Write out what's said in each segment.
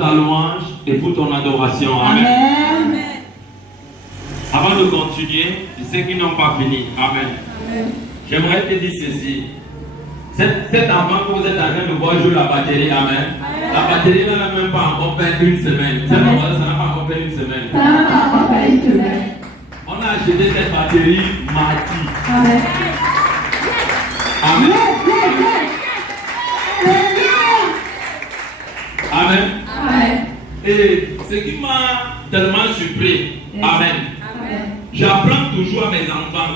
ta louange et pour ton adoration. Amen. Amen. Avant de continuer, je sais qu'ils n'ont pas fini. Amen. Amen. J'aimerais te dire ceci. Cet enfant que vous êtes en train de voir jouer la batterie, amen. La batterie n'a même pas encore fait une semaine. Ça n'a pas encore fait une semaine. Ça n'a pas encore fait une semaine. On a acheté cette batterie mardi. Amen. Amen. Amen. Amen. Et ce qui m'a tellement surpris, amen. Amen. J'apprends toujours à mes enfants,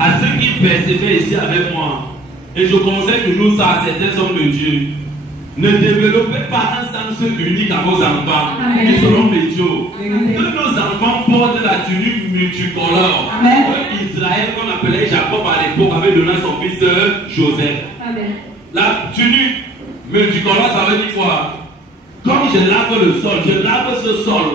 à ceux qui persévèrent ici avec moi, et je conseille toujours ça à certains hommes de Dieu. Ne développez pas un sens unique à vos enfants, qui seront médiocres. Que nos enfants portent la tunique multicolore. Que Israël, qu'on appelait Jacob à l'époque, avait donné à son fils Joseph. Amen. La tunique multicolore, ça veut dire quoi? Quand je lave le sol, je lave ce sol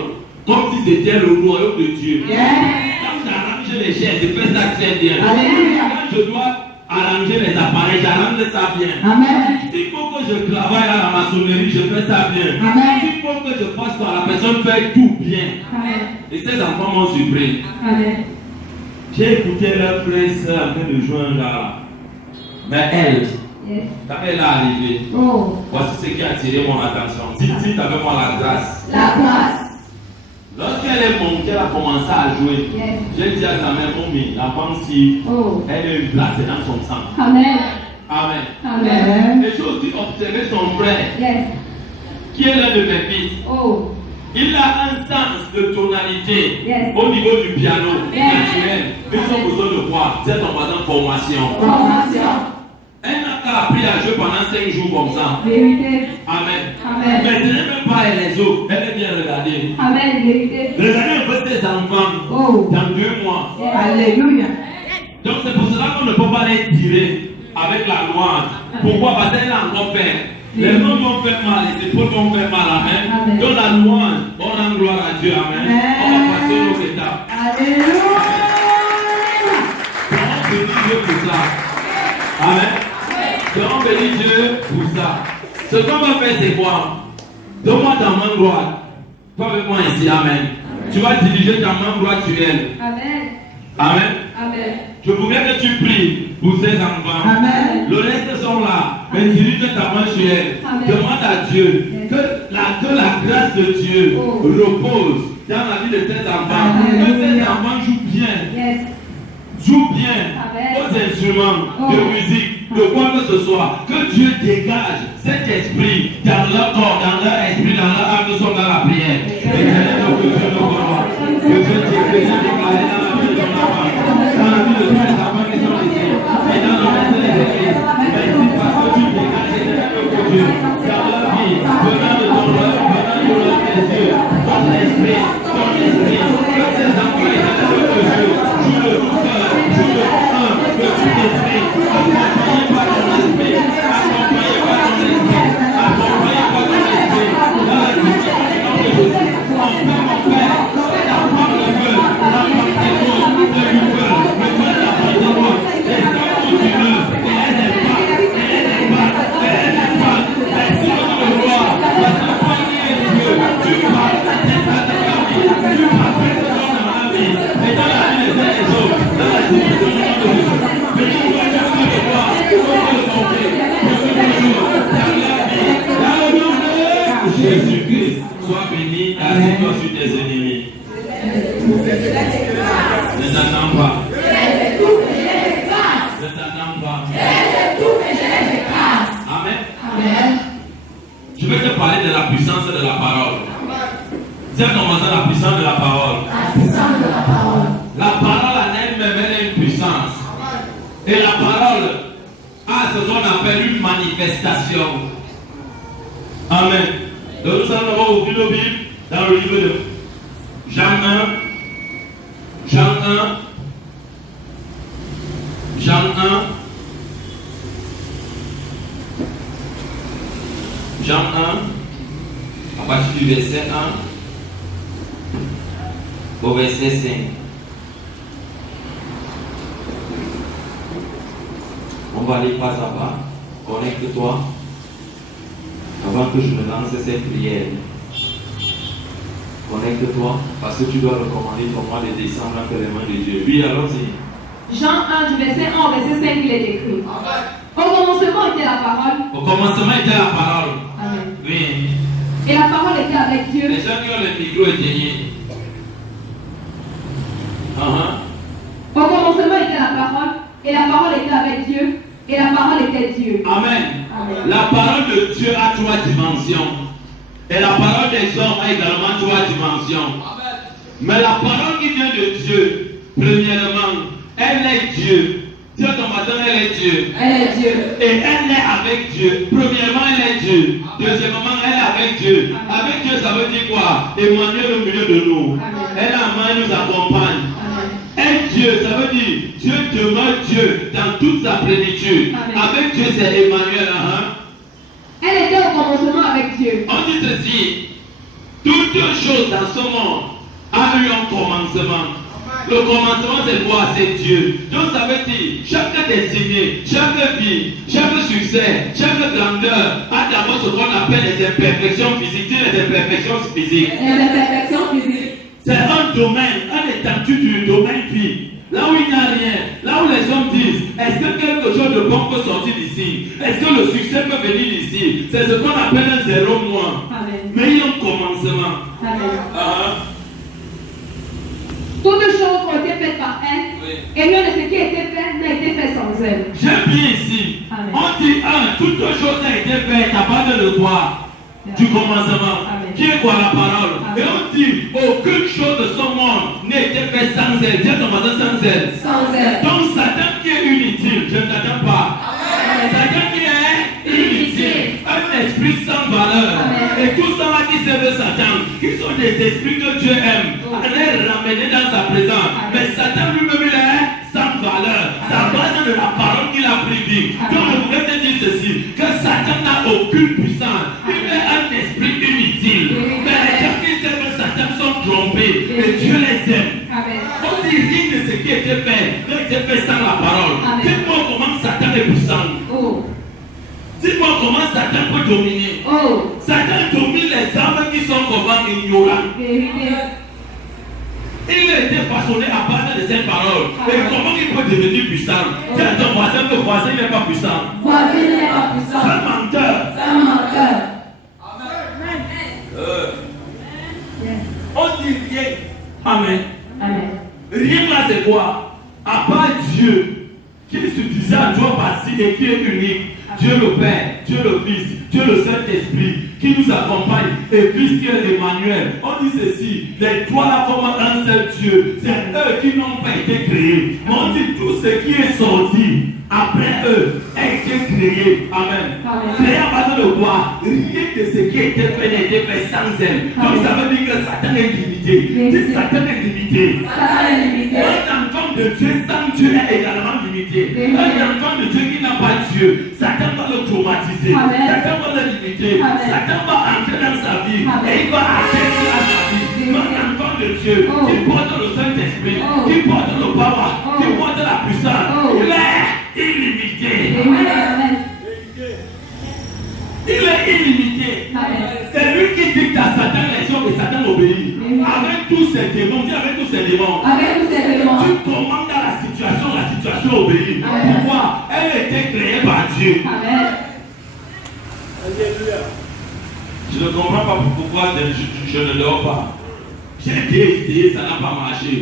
comme si c'était le royaume de Dieu. Quand j'arrange les chaises, je fais ça très bien. Quand je dois arranger les appareils, j'arrange ça bien. Amen. S'il faut que je travaille à la maçonnerie, je fais ça bien. Amen. S'il faut que je fasse quoi, la personne fait tout bien. Amen. Et ces enfants m'ont surpris. Amen. J'ai écouté leur frère en train de jouer là. Mais elle, quand elle est arrivée, voici ce qui a attiré mon attention. Dites avec moi la grâce. La grâce. Lorsqu'elle est montée, elle a commencé à jouer. J'ai dit à sa mère, Mommy, la femme si elle est une place dans son sang. Amen. Amen. Amen. Et j'ai aussi observé son frère, qui est l'un de mes fils. Il a un sens de tonalité au niveau du piano naturel. Ils ont besoin de quoi? C'est en faisant formation. Elle n'a qu'à appris à jouer pendant 5 jours comme ça. Vérité. Amen. Amen. Mais ce n'est même pas elle les autres. Elle est bien regardée. Amen. Vérité. Regardez un peu ses enfants dans 2 mois. Alléluia. Donc c'est pour cela qu'on ne peut pas les tirer avec la louange. Pourquoi? Parce qu'elle a encore peur. Les mains vont faire mal, les épaules vont faire mal. Amen. Donc la louange, on rend gloire à Dieu. Amen. On va passer aux étapes. Alléluia. On bénit Dieu pour ça. Amen. On bénit Dieu pour ça. Ce qu'on va faire, c'est quoi? Donne-moi ta main droite. Toi avec moi ici. Amen. Tu vas diriger ta main droite sur elle. Amen. Amen. Amen. Je voudrais que tu pries pour ces enfants. Amen. Le reste sont là. Mais dirige ta main sur elle. Amen. Demande à Dieu que la grâce de Dieu repose dans la vie de ces enfants. Amen. Que ces enfants jouent bien. Jouent bien aux instruments de musique, de quoi que ce soit. Que Dieu dégage cet esprit dans leur corps, dans leur esprit, dans leur âme, sont dans la prière. Et que Dieu nous voit. Que Dieu déclare dans la vie de ton enfant. Dans la vie de tous les enfants qui sont ici. Et dans le reste des églises. Merci parce que tu dégages et que Dieu. Dans leur vie, venant de ton rêve, venant de leur yeux, ton esprit, que ces enfants aient de Dieu. Joue le cœur, joue le cœur, que tu t'esprit, accompagné par ton esprit, accompagné par ton esprit, accompagné par ton esprit. Dans la puissance du nom de Jésus, mon Père, la femme le veut, la femme des mots, le veut la femme des mots, les hommes continuent, et elle n'est pas, merci de le voir, parce que toi qui es Dieu, tu parles, c'est ça de ta vie, tu parles de ton dans la vie, et dans la vie des autres, dans la vie de ton nom de Jésus. Mais je dois juste le voir, comme le montrer, depuis toujours, dans la vie, dans le nom de Jésus-Christ, sois béni, assieds-toi sur tes ennemis. Ne t'attends pas. Ne t'attends pas. Amen. Je vais te parler de la puissance de la parole. Tiens, commençons la puissance de la parole. La parole en elle-même, elle a une puissance. Et la parole a ce qu'on appelle une manifestation. Amen. Donc nous allons ouvrir nos Bibles dans le livre de Jean 1. Jean 1. Jean 1. Jean 1, à partir du verset 1 au verset 5. On va aller pas à pas. Connecte-toi. Avant que je me lance cette prière, connecte-toi parce que tu dois recommander ton mois de décembre entre les mains de Dieu. Oui, allons-y. Jean 1 du verset 1 au verset 5, il est écrit. Au commencement était la parole. Au commencement était la parole. Amen. Oui. Et la parole était avec Dieu. Les gens qui ont le micro éteigné. Au commencement était la parole. Et la parole était avec Dieu. Et la parole était Dieu. Amen. Amen. La parole de Dieu a 3 dimensions. Et la parole des hommes a également 3 dimensions. Amen. Mais la parole qui vient de Dieu, premièrement, elle est Dieu. Dieu ton matin, elle est Dieu. Elle est Dieu. Et elle est avec Dieu. Premièrement, elle est Dieu. Deuxièmement, elle est avec Dieu. Amen. Avec Dieu, ça veut dire quoi? Emmanuel au milieu de nous. Amen. Elle a main, nous accompagne. Amen. Et Dieu, ça veut dire Dieu demeure Dieu dans toute sa plénitude. Amen. Avec Dieu, c'est Emmanuel. Elle était au commencement avec Dieu. On dit ceci, toute chose dans ce monde a eu un commencement. Le commencement, c'est quoi? C'est Dieu. Donc ça veut dire, chaque destinée, chaque vie, chaque succès, chaque grandeur a d'abord ce qu'on appelle les imperfections physiques. Les imperfections physiques. Les imperfections physiques. C'est un domaine, un étendue du domaine vie. Là où il n'y a rien, là où les hommes disent, est-ce que quelque chose de bon peut sortir d'ici? Est-ce que le succès peut venir d'ici? C'est ce qu'on appelle un 0 mois. Amen. Mais il y a un commencement. Amen. Toutes les choses ont été faites par elle. Oui. Et rien de ce qui a été fait n'a été fait sans elle. J'aime bien ici. Amen. On dit, toute chose a été faite à part de quoi? Du commencement. Amen. Qui est quoi la parole? Amen. Et on dit, aucune chose de ce monde n'a été faite sans elle. Dieu ton matin sans elle. Sans elle. Donc Satan qui est inutile, je ne t'attends pas. Amen. Satan qui est inutile, un esprit sans valeur. Amen. Et tous ceux-là qui servent Satan, qui sont des esprits que Dieu aime, à les ramener dans sa présence. Amen. Mais Satan lui-même il est sans valeur. Ça base de la parole qu'il a pris vie. Donc je voudrais te dire ceci, que Satan n'a aucune puissance. Il est un esprit inutile. Mais les gens qui servent Satan sont trompés. Et Dieu les aime. Amen. On dit rien de ce qui était fait, n'a été fait sans la parole. Amen. Dis-moi comment Satan est puissant. Oh. Dis-moi comment Satan peut dominer. Oh. Satan domine les âmes qui sont comment ignorants. Vérité. Il a été façonné à partir de cette parole. Et comment il peut devenir puissant? Dis à ton voisin que le voisin n'est pas puissant. Voisin n'est pas puissant. C'est un menteur. C'est un menteur. Yes. On dit rien. Amen. Amen. Rien là c'est quoi? À part Dieu qui se disait à toi partie et qui est unique. Dieu le Père, Dieu le Fils, Dieu le Saint-Esprit qui nous accompagne et puisqu'il est Emmanuel, on dit ceci, les trois là forment un seul Dieu, c'est eux qui n'ont pas été créés. Mais on dit tout ce qui est sorti après eux a été créé. Amen. Créé à base de quoi? Rien de ce qui a été fait n'a été fait sans elle. Donc ça veut dire que Satan est limité. Si Satan est limité, un enfant de Dieu sans Dieu est également limité. Un enfant de Dieu qui n'a pas Dieu, Satan va le traumatiser. Satan va le limiter. Satan va entrer dans sa vie et il va atteindre à sa vie. Un enfant de Dieu qui porte le Saint-Esprit, qui porte le pouvoir, qui porte la puissance, il est illimité. Il est illimité. C'est lui qui dicte à Satan les choses et Satan obéit. Avec tous ces démons, dis avec tous ces démons. Tu commandes dans la situation obéit. Pourquoi? Elle était créée par Dieu. Alléluia. Je ne comprends pas pourquoi je ne dors pas. J'ai essayé, ça n'a pas marché.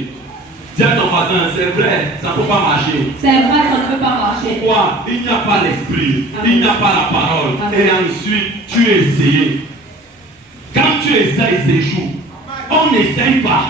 Dis à ton voisin, c'est vrai, ça ne peut pas marcher. C'est vrai, ça ne peut pas marcher. Pourquoi? Il n'y a pas l'esprit, il n'y a pas la parole. Amen. Et ensuite, tu essayes. Quand tu essayes, c'est échoue. On n'essaye pas.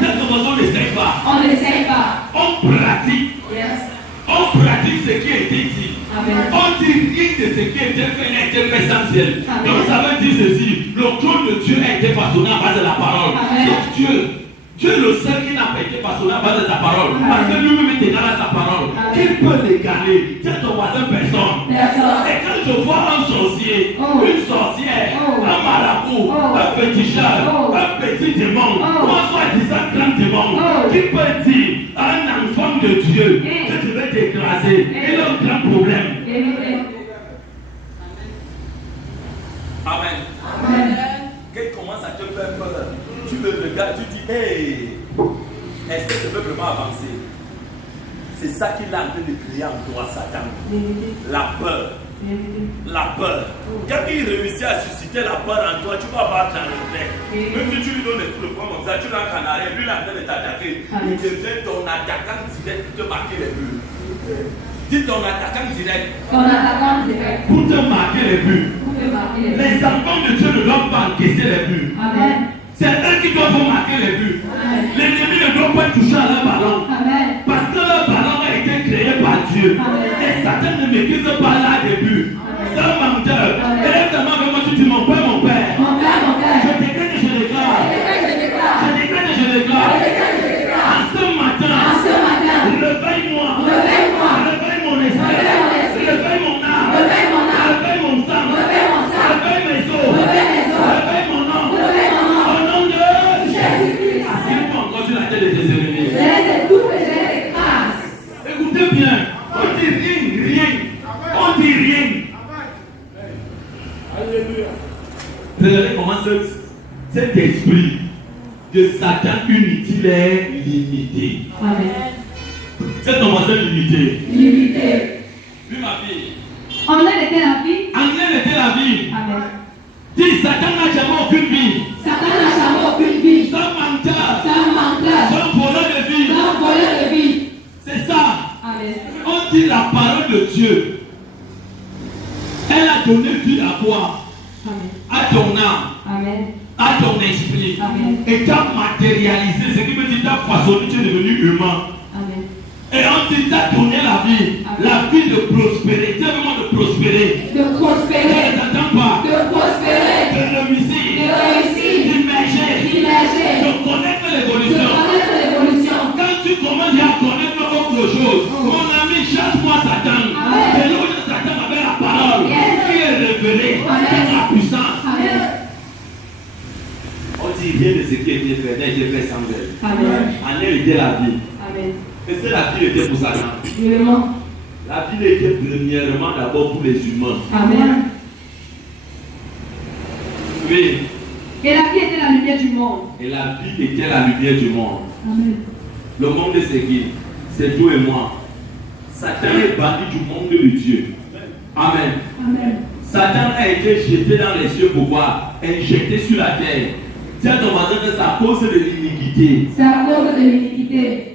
Dis à ton voisin, on n'essaye pas. On n'essaye pas. On pratique. Yes. On pratique ce qui a été dit. Amen. On dit rien de ce qui a été fait n'a été fait sans elle. Donc ça veut dire ceci, le trône de Dieu a été façonné à base de la parole. C'est Dieu. Dieu est le seul qui n'a pas été façonné à base de sa parole. Parce que lui-même est égal à sa parole. Qui peut l'égaler? C'est ton voisin personne. Et quand je vois un sorcier, une sorcière, un marabout, un petit chat, un petit démon, moi soi-disant grand démon, qui peut dire à un enfant de Dieu que je vais t'écraser? Il a un grand problème. Amen. commence à te faire peur. Tu me regardes, tu dis, hey, est-ce que je peux vraiment avancer? C'est ça qu'il est en train de créer en toi, Satan. La peur. La peur. Quand il réussit à susciter la peur en toi, tu vas avoir un regret. Même si tu lui donnes le point comme ça, tu l'as en arrêt, lui il est en train de t'attaquer. Il devient ton attaquant direct pour te marquer les buts. Dis ton attaquant direct. Ton attaquant direct. Pour te marquer les buts. Les enfants de Dieu ne doivent pas encaisser les buts. Amen. C'est eux qui doivent vous marquer les buts. L'ennemi ne doit pas toucher à leur ballon. Amen. Parce que leur ballon a été créé par Dieu. Amen. Et Satan ne maîtrise pas là des buts. C'est un menteur. Et là, moi, tu dis mon père, mon père. Mon père, mon père. Je décrète et je déclare. Je décrète et je déclare. En ce matin, réveille-moi. Réveille mon esprit. Réveille mon âme. Réveille mon sang. Réveille mes os. Réveille mon nom. Au nom de Jésus-Christ. Assieds-toi encore sur la tête de tes ennemis. Écoutez bien. On dit rien. On dit rien. Alléluia. Regardez comment cet esprit de Satan inutile est limité. Amen. C'est ton voisin limité. Limité. Oui, ma fille. En elle était la vie. En elle était la vie. Amen. Dis, Satan n'a jamais aucune vie. Satan n'a jamais aucune vie. C'est un menteur. C'est un menteur. C'est un voleur de vie. C'est un voleur de vie. C'est ça. Amen. On dit la parole de Dieu. Elle a donné vie à quoi? Amen. À ton âme. Amen. À ton esprit. Amen. Et tu as matérialisé. Ce qui veut dire que tu as façonné, tu es devenu humain. Amen. Et on dit, tu as donné la vie de prospérer. Tu as vraiment de prospérer. De prospérer. Tu n'entends pas. De prospérer. De réussir. De réussir. D'immerger. D'immerger. De connaître De l'évolution. connaître l'évolution. Quand tu commences à connaître autre chose, mon ami, chasse-moi Satan. Amen. Et là où Satan avait la parole, qui est révélée, Amen. la puissance. Amen. On dit rien de ce qui était fait, n'a été fait sans elle. Amen. En elle était la vie. Amen. Et c'est la vie était pour Satan. Vraiment. La vie était premièrement d'abord pour les humains. Amen. Oui. Et la vie était la lumière du monde. Et la vie était la lumière du monde. Amen. Le monde c'est qui? C'est toi et moi. Satan est banni du monde de Dieu. Amen. Amen. Satan a été jeté dans les cieux pour quoi? Injecté sur la terre. C'est à ton voisin que c'est à cause de l'iniquité. C'est à cause de l'iniquité.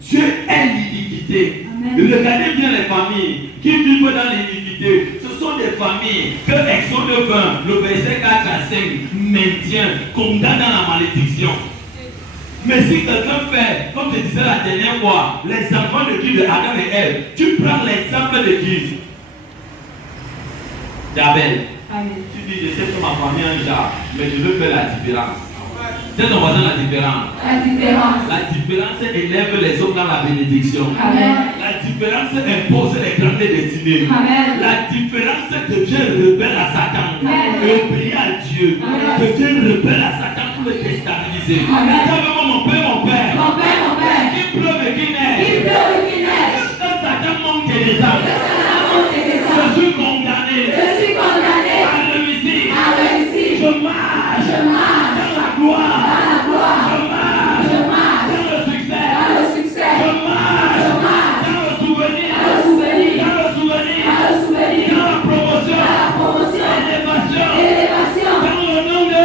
Dieu est l'iniquité. Amen. Regardez bien les familles qui vivent dans l'iniquité. Ce sont des familles que Exode 20, le verset 4 à 5 maintient, condamne dans la malédiction. Mais si quelqu'un fait, comme je disais la dernière fois, les enfants de qui? De Adam et Ève, tu prends l'exemple de qui? D'Abel. Amen. Tu dis, je sais que ma famille est un genre, mais je veux faire la différence. C'est ton voisin la différence. La différence. La différence élève les autres dans la bénédiction. Amen. La différence impose les grandes destinées. Amen. La différence devient rebelle à Satan. Amen. Et obéir à Dieu. Amen. Devient rebelle à Satan pour le déstabiliser. Amen. Savez-moi mon père, mon père. Mon père, mon père. Qui pleuve et qui Il neige. pleut ou qui neige. Quand Satan manque des âmes, Satan monte des je âmes. suis condamné Je suis condamné à réussir. à réussir. Je marche Je marche dans la gloire. dans la gloire. Je marche Je marche dans le succès. dans le succès. Je marche Je marche dans le souvenir. dans le souvenir. Dans le souvenir. Dans le souvenir. Dans la promotion. Dans la promotion. L'élévation. Élévation. Dans le nom de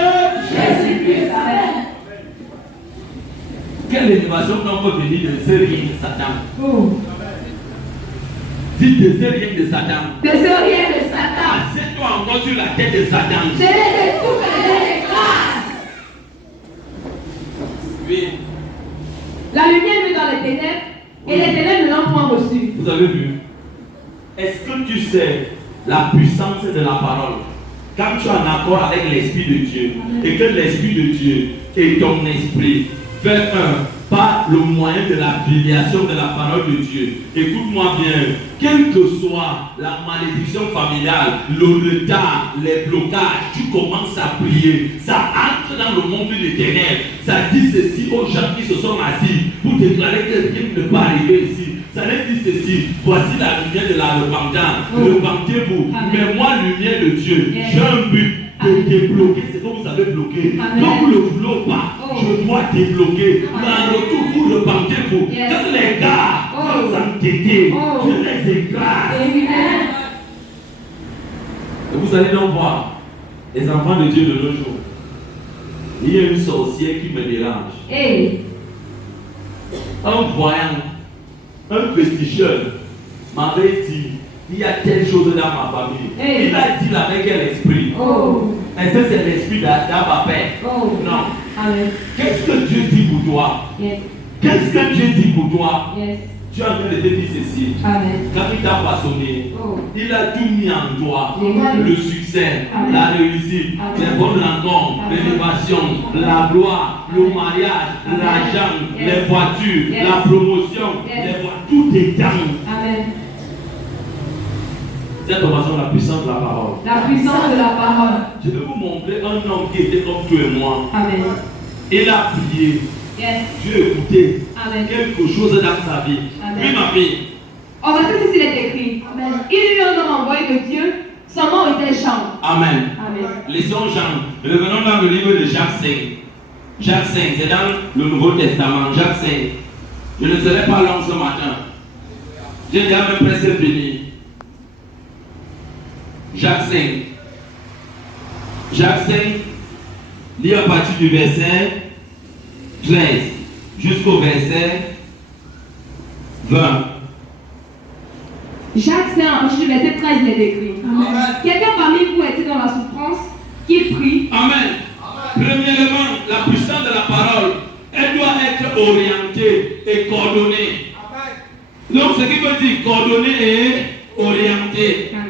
Jésus-Christ. Amen. quelle élévation qu'on peut venir de ce rien de Satan? Oh. Dites de ce rien de Satan. De ce rien de Satan. Assieds-toi encore sur la tête de Satan. Je les étouffe et je les écrase. Oui. La lumière vit dans les ténèbres et les ténèbres ne l'ont point reçue. Vous avez vu? Est-ce que tu sais la puissance de la parole? Quand tu es en accord avec l'Esprit de Dieu et que l'Esprit de Dieu et ton esprit fait un par le moyen de la filiation de la parole de Dieu. Écoute-moi bien, quelle que soit la malédiction familiale, le retard, les blocages, tu commences à prier, ça entre dans le monde des ténèbres, ça dit ceci aux gens qui se sont assis pour déclarer que rien ne peut arriver ici. Ça leur dit ceci, voici la lumière de la repentance, repentez-vous, mais moi, lumière de Dieu, j'ai un but de débloquer ce que vous avez avez bloqué. Amen. Donc vous ne le voulez pas. Oh. Je dois débloquer. Amen. Mais en retour, vous repentez-vous. Yes. Quand les gars Oh. vous entêtés, Oh. je les écrase. Amen. Et vous allez donc voir les enfants de Dieu de nos jours. Il y a une sorcière qui me dérange. Hey. Un voyant, un féticheur m'avait dit, il y a telle chose dans ma famille. Hey. Il a dit avec quel esprit? Oh. Est-ce que c'est l'esprit d'Abba Père? Oh. Non. Amen. Qu'est-ce que Dieu dit pour toi? Yes. Qu'est-ce que Dieu dit pour toi? Yes. Tu as en train de te dire ceci. Amen. Quand il t'a façonné, Oh. il a tout mis en toi. Amen. Le succès, Amen. la réussite, Amen. les bonnes rencontres, Amen. l'élévation, la gloire, le mariage, Amen. l'argent, Yes. les voitures, Yes. la promotion, Yes. les voitures, tout est dans. Amen. Cette formation, la puissance de la parole. La puissance de la parole. Je vais vous montrer un homme qui était comme toi et moi. Amen. Il a prié. Yes. Dieu a écouté Amen. quelque chose dans sa vie. Amen. Oui, ma fille. On va voir ce qu'il est écrit. Amen. Il y eut un homme envoyé de Dieu. Son nom était Jean. Amen. Amen. Laissons Jean. Revenons dans le livre de Jacques 5. Jacques 5, c'est dans le Nouveau Testament. Jacques 5. Je ne serai pas long ce matin. J'ai déjà même presque fini. Jacques 5. Jacques 5, lis à partir du verset 13 jusqu'au verset 20. Jacques 5, verset 13, il est écrit. Quelqu'un parmi vous était dans la souffrance, qui prie. Amen. Premièrement, la puissance de la parole, elle doit être orientée et coordonnée. Donc, ce qui veut dire coordonnée et orientée. Amen.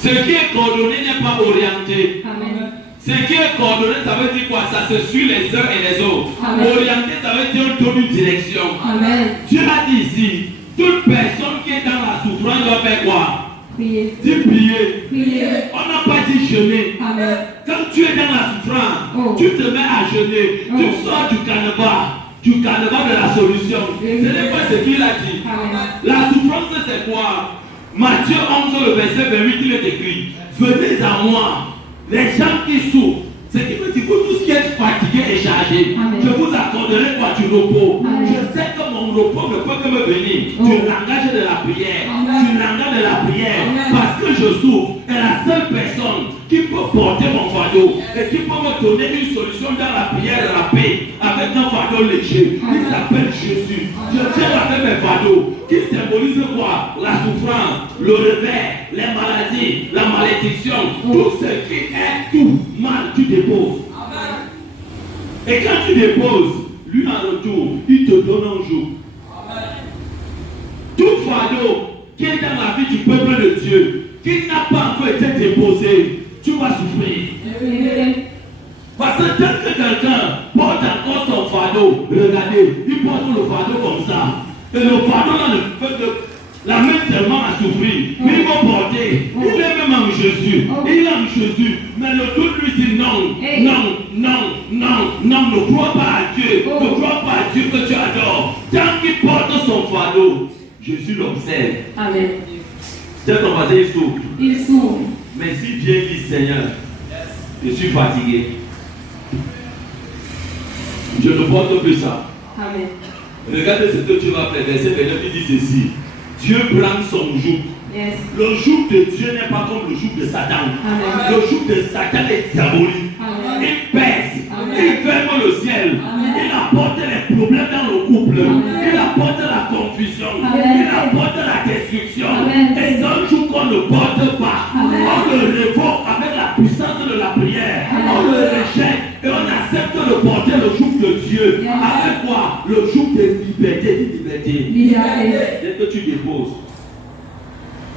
Ce qui est coordonné n'est pas orienté. Amen. Ce qui est coordonné, ça veut dire quoi? Ça se suit les uns et les autres. Amen. Orienté, ça veut dire on donne une direction. Amen. Dieu a dit ici, toute personne qui est dans la souffrance doit faire quoi? Priez. Dis prier. Priez. On n'a pas dit jeûner. Amen. Quand tu es dans la souffrance, Oh. tu te mets à jeûner. Oh. Tu sors du canevas de la solution. Ce n'est pas ce qu'il a dit. Amen. La souffrance, c'est quoi? Matthieu 11, le verset 28, il est écrit: venez à moi, les gens qui souffrent. Ce qui veut dire que tout ce qui est fatigué et chargé, Amen. je vous accorderai quoi du repos. Amen. Je sais que mon repos ne peut que me venir Oh. du langage de la prière. Amen. Du langage de la prière. Amen. Parce que je souffre. Et la seule personne qui peut porter mon fardeau et qui peut me donner une solution dans la prière de la paix avec un fardeau léger, il s'appelle Jésus. Je viens avec mes fardeaux qui symbolisent quoi? La souffrance, le revers, les maladies, la malédiction, tout ce qui est tout mal, tu déposes. Et quand tu déposes, lui en retour, il te donne un jour. Tout fardeau qui est dans la vie du peuple de Dieu, qui n'a pas encore été déposé, tu vas souffrir. Amen. Parce que tant que quelqu'un porte encore son fardeau, regardez, il porte le fardeau comme ça. Et le fardeau là ne peut que la main seulement à souffrir. Mais il va porter. Il est même en Jésus. Il est en Jésus. Mais le doute lui dit non, non, ne crois pas à Dieu. Ne crois pas à Dieu que tu adores. Tant qu'il porte son fardeau, Jésus l'observe. Amen. C'est ton passé, il souffre. Il s'ouvre. Mais si Dieu dit Seigneur, je suis fatigué, je ne porte plus ça. Amen. Regardez ce que tu vas faire. Verset 29, il dit ceci: Dieu prend son joug. Yes. Le joug de Dieu n'est pas comme le joug de Satan. Amen. Le joug de Satan est diabolique. Amen. Il pèse, Amen. il ferme le ciel, Amen. il apporte les problèmes dans le couple, Amen. il apporte la confusion, Amen. il apporte la destruction. Amen. Et c'est un joug qu'on ne porte pas. Amen. On le révoque avec la puissance de la prière. Amen. On le rejette et on accepte de porter le joug de Dieu. Yes. Avec quoi? Le joug de liberté. Liberté. Dès que tu déposes,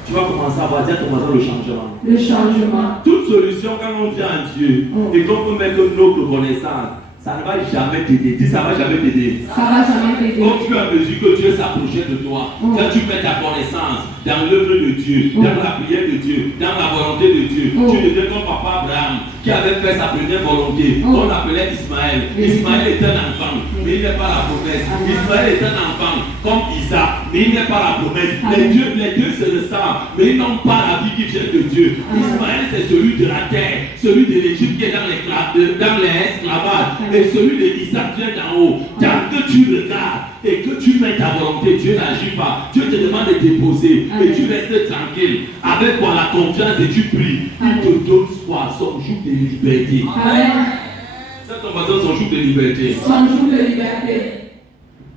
tu vas commencer à voir directement le changement. Le changement. Toute solution, quand on vient à Dieu et qu'on peut mettre notre connaissance, ça ne va jamais t'aider. Dis, ça ne va jamais t'aider. Ça va jamais t'aider. Au fur et à mesure que Dieu s'approchait de toi, quand tu mets ta connaissance dans l'œuvre de Dieu, dans la prière de Dieu, dans la volonté de Dieu, tu deviens comme papa Abraham qui avait fait sa première volonté, qu'on appelait Ismaël. Ismaël est un enfant. mais il n'est pas la promesse. Ismaël est un enfant comme Isaac, mais il n'est pas la promesse. Les dieux se ressemblent, mais ils n'ont pas la vie qui vient de Dieu. Ismaël, c'est celui de la terre, celui de l'Égypte qui est dans l'esclavage, et celui de Isaac vient d'en haut. Tant que tu regardes et que tu mets ta volonté, Dieu n'agit pas. Dieu te demande de déposer et tu restes tranquille. Avec quoi? La confiance, et tu pries. Il te donne quoi? Son jour de liberté. C'est ton bâton, son jour de liberté. Son jour de liberté.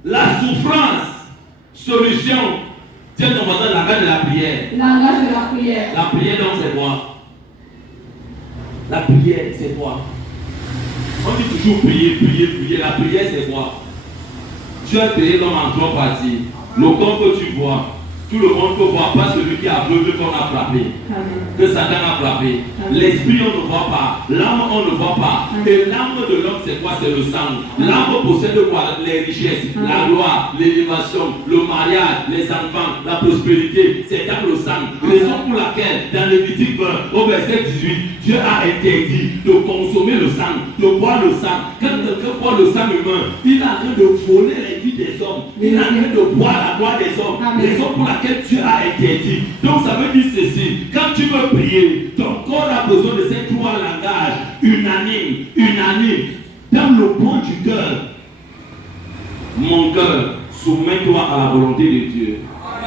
La souffrance, solution. Tiens ton bâton, langage de la prière. Langage de la prière. La prière, donc, c'est quoi? La prière, c'est quoi? On dit toujours prier, prier, prier. La prière, c'est quoi? Tu as créé l'homme en trois parties. Le corps que tu vois, tout le monde peut voir, pas celui qui a aveugle qu'on a frappé, que Satan a frappé. L'esprit, on ne voit pas. L'âme, on ne voit pas. Et l'âme de l'homme, c'est quoi? C'est le sang. L'âme possède quoi? Les richesses, la gloire, l'élévation, le mariage, les enfants, la prospérité. C'est dans le sang. Raison pour laquelle, dans Lévitique 20, au verset 18, Dieu a interdit de consommer le sang, de boire le sang. Quand quelqu'un boit le sang humain, il est en train de voler les vies des hommes. Il est en train de boire la gloire des hommes. Raison pour laquelle Dieu a interdit. Donc ça veut dire ceci. Quand tu veux prier, ton corps a besoin de ces trois langages unanimes, dans le bon du cœur. Mon cœur, soumets-toi à la volonté de Dieu.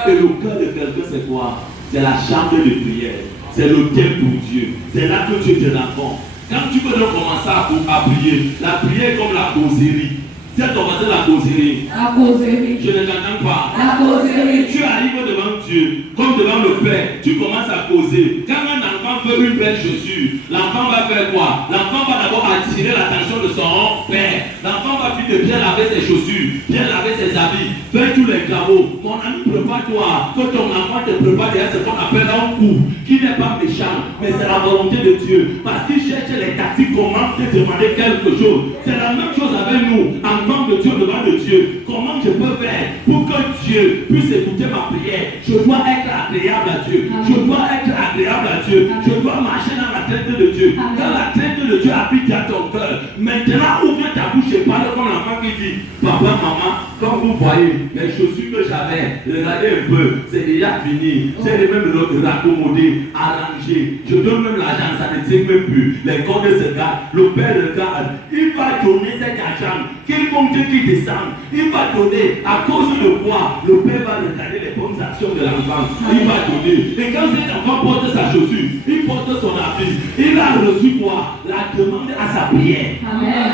Et le cœur de quelqu'un, c'est quoi? C'est la chambre de prière. C'est l'hôtel pour Dieu. C'est là que Dieu te répond. Quand tu veux donc commencer à prier, la prière est comme la causerie. C'est ton voisin la causerie. La causerie. Je ne t'entends pas. La causerie. Tu arrives devant Dieu, comme devant le Père. Tu commences à causer. Quand un enfant veut une belle chaussure, l'enfant va faire quoi? L'enfant va d'abord attirer l'attention de son père. L'enfant va finir de bien laver ses chaussures, bien laver ses habits, faire tous les travaux. Mon ami, prépare-toi. Que ton enfant te prépare derrière ce qu'on appelle un coup, qui n'est pas méchant, mais c'est la volonté de Dieu. Parce qu'il cherche les tactiques, comment te demander quelque chose. C'est la même chose avec nous. De Dieu devant le Dieu, comment je peux faire pour que Dieu puisse écouter ma prière? Je dois être agréable à Dieu. Je dois être agréable à Dieu. Je dois marcher dans la tête de Dieu. Quand la tête de Dieu habite dans ton cœur, maintenant ouvre ta bouche et parle comme l'enfant qui dit: papa, maman, comme vous voyez, les chaussures que j'avais, regardez un peu, c'est déjà fini. J'ai même le raccommoder, arranger. Je donne même l'argent, ça ne tient même plus. Les cordes se gardent, le père regarde. Il va donner cet argent. Qu'il monte, qui descend, il va donner à cause de quoi? Le père va regarder les bonnes actions de l'enfant. Il va donner. Et quand cet enfant porte sa chaussure, il porte son habit, il a reçu quoi? La demande à sa prière. Amen.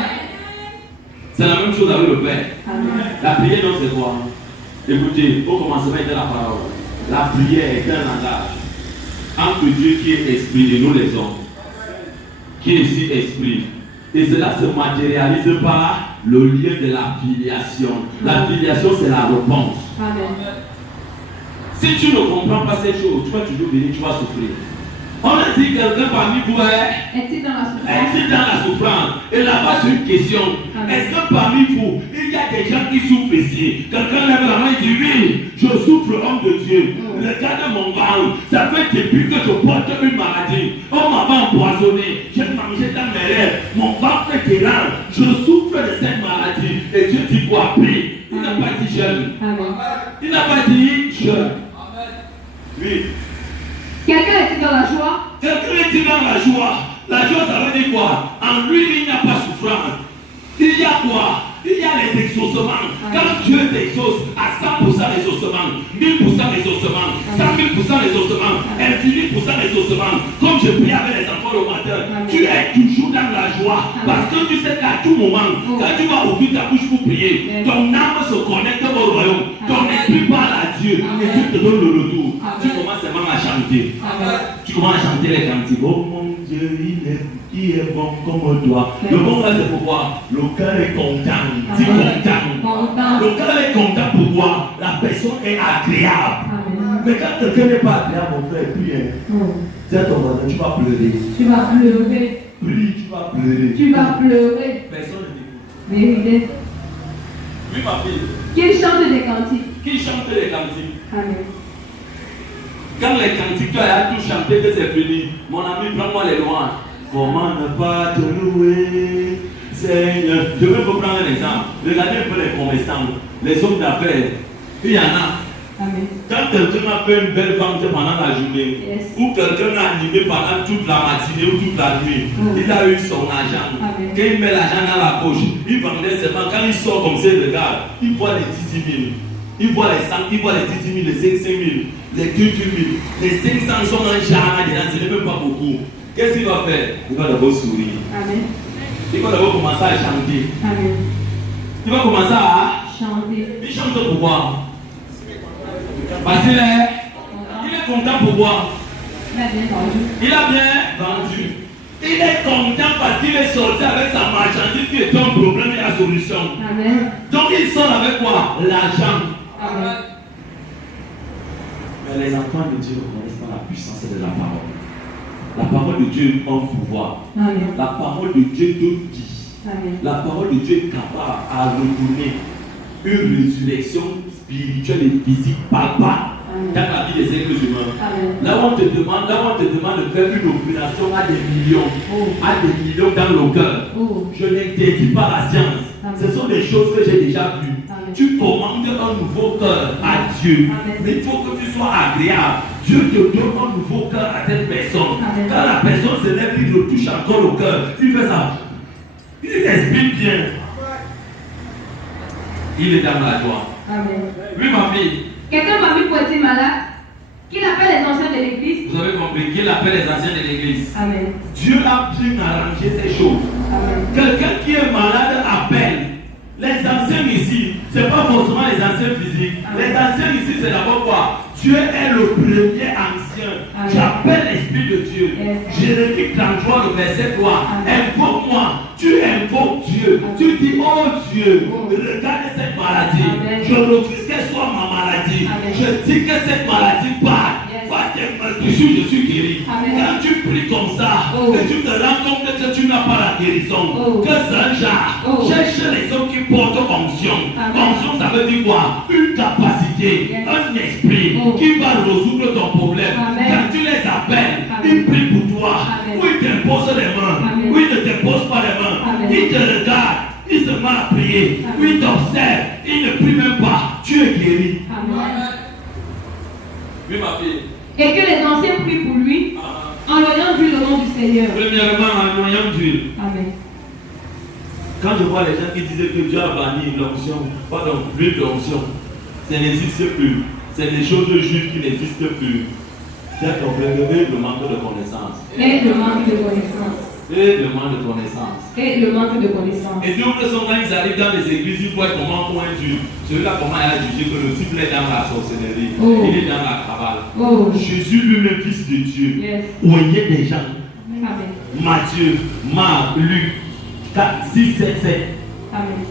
C'est la même chose avec le Père. Amen. La prière, donc, c'est quoi? Écoutez, au commencement était la parole. La prière est un langage entre Dieu qui est esprit et nous les hommes, qui est ici esprit. Et cela se matérialise par le lien de la filiation. La filiation, c'est la réponse. Amen. Si tu ne comprends pas ces choses, tu vas toujours venir, tu vas souffrir. On a dit quelqu'un parmi vous est-il dans la souffrance? Et là-bas, c'est une question. Est-ce que parmi vous, il y a des gens qui souffrent ici? Quelqu'un lève la main et dit: oui, je souffre, homme de Dieu. Regarde mon ventre. Ça fait depuis que je porte une maladie. On m'a empoisonné. J'ai mangé dans mes rêves. Mon ventre est dérange. Je souffre de cette maladie. Et Dieu dit quoi? Prie. Il n'a pas dit jeune. Il n'a pas dit jeune. Oui. Quelqu'un est dans la joie? Quelqu'un est dans la joie. La joie, ça veut dire quoi? En lui, il n'y a pas souffrance. Il y a quoi? Il y a les exaucements. Quand Dieu t'exauce à 100% les ossements, 1000% les ossements, 100 000% les ossements, infiniment les ossements, comme je prie avec les enfants le matin, tu es toujours dans la joie. Parce que tu sais qu'à tout moment, quand tu vas ouvrir ta bouche pour prier, ton âme se connecte au royaume. Ton esprit parle à Dieu et Dieu te donne le retour. Tu commences seulement à chanter. Tu commences à chanter les cantiques. Oh mon Dieu, il est bon comme toi. Le bon là, c'est pourquoi le cœur est content. Dis content. Le cœur est content pourquoi la personne est agréable. Mais quand quelqu'un n'est pas agréable, mon frère, prie. Tiens ton voisin, tu vas pleurer. Tu vas pleurer. Prie, tu vas pleurer. Tu vas pleurer. Personne ne t'écoute. Vérité. Oui, ma fille. Qui chante des cantiques? Qui chante les cantiques? Amen. Quand les cantiques, tu as tout chanté que c'est fini. Mon ami, prends-moi les louanges. Comment ne pas te louer? Seigneur. Je vais vous prendre un exemple. Regardez un peu les commerçants, les hommes d'affaires. Il y en a. Amen. Quand quelqu'un a fait une belle vente pendant la journée, Yes. ou quelqu'un a animé pendant toute la matinée ou toute la nuit, il a eu son argent. Amen. Quand il met l'argent dans la poche, il vendait seulement. Quand il sort comme ça, il regarde, il voit les 10 000. Il voit les 100, il voit les 10 000, les 500 000, les 28 000. Les 500 sont un genre dedans, ce n'est même pas beaucoup. Qu'est-ce qu'il va faire? Il va d'abord sourire. Amen. Il va d'abord commencer à chanter. Amen. Il va commencer à Chanter. Il chante pourquoi? Parce qu'il est content pourquoi? Il a bien vendu. Il a bien vendu. Il est content parce qu'il est sorti avec sa marchandise qui était un problème et la solution. Amen. Donc il sort avec quoi? L'argent. Amen. Mais les enfants de Dieu ne connaissent pas la puissance de la parole. La parole de Dieu a un pouvoir. Amen. La parole de Dieu donne vie. Amen. La parole de Dieu est capable à redonner une résurrection spirituelle et physique palpable dans la vie des êtres humains. Amen. Là où on te demande de faire une opération à des millions dans le cœur. Oh. Je n'interdis pas la science. Amen. Ce sont des choses que j'ai déjà vues. Amen. Tu commandes un nouveau cœur à Dieu. Amen. Mais il faut que tu sois agréable. Dieu te donne un nouveau cœur à cette personne. Amen. Quand la personne se lève, il le touche encore au cœur. Il fait ça. Il exprime bien. Il est dans la joie. Amen. Oui, ma fille. Quelqu'un m'a mis pour être malade, qu'il appelle les anciens de l'église. Vous avez compris qu'il appelle les anciens de l'église. Amen. Dieu a bien arrangé ces choses. Amen. Quelqu'un qui est malade appelle. Les anciens ici, ce n'est pas forcément les anciens physiques. Les anciens ici, c'est d'abord quoi? Dieu est le premier ancien. Amen. J'appelle l'Esprit de Dieu. Yes. Jérémie 33, le verset 3. Amen. Invoque-moi. Tu invoques Dieu. Amen. Tu dis, oh Dieu, Oh. regarde cette maladie. Amen. Je refuse qu'elle soit ma maladie. Amen. Je dis que cette maladie part. Yes. Par tes meurtrissures, je suis guéri. Amen. Quand tu pries comme ça, Oh. que tu te rends compte que tu n'as pas la guérison, Oh. que c'est un genre. Oh. Cherche les hommes qui portent onction. Amen. Onction, ça veut dire quoi? Une capacité, Yes. un esprit Oh. qui va résoudre ton problème. Amen. Quand tu les appelles, Amen. ils prient pour toi. Amen. Ou ils t'imposent les mains, Amen. ou ils ne t'imposent pas les mains. Amen. Ils te regardent, ils se mettent à prier, Amen. ou ils t'observent, ils ne prient même pas. Tu es guéri. Amen. Oui, ma fille. Et que les anciens prient pour lui en loyant d'huile au nom du Seigneur. Premièrement, en noyant d'huile. Amen. Quand je vois les gens qui disaient que Dieu a banni l'onction, pardon, l'huile d'onction, ça n'existe plus. C'est des choses juives qui n'existent plus. C'est complètement le manque de connaissance. Et le manque de connaissance. Et le manque de connaissance. Et le manque de connaissance. Et nous, quand ils arrivent dans les églises, ils voient comment on est dur. Celui-là, comment il a jugé que le type est dans la sorcellerie. Oh. Il est dans la cabale. Oh. Jésus lui-même, fils de Dieu, Yes. voyait des gens. Amen. Matthieu, Marc, Luc, 4, 6, 7, 7. Amen.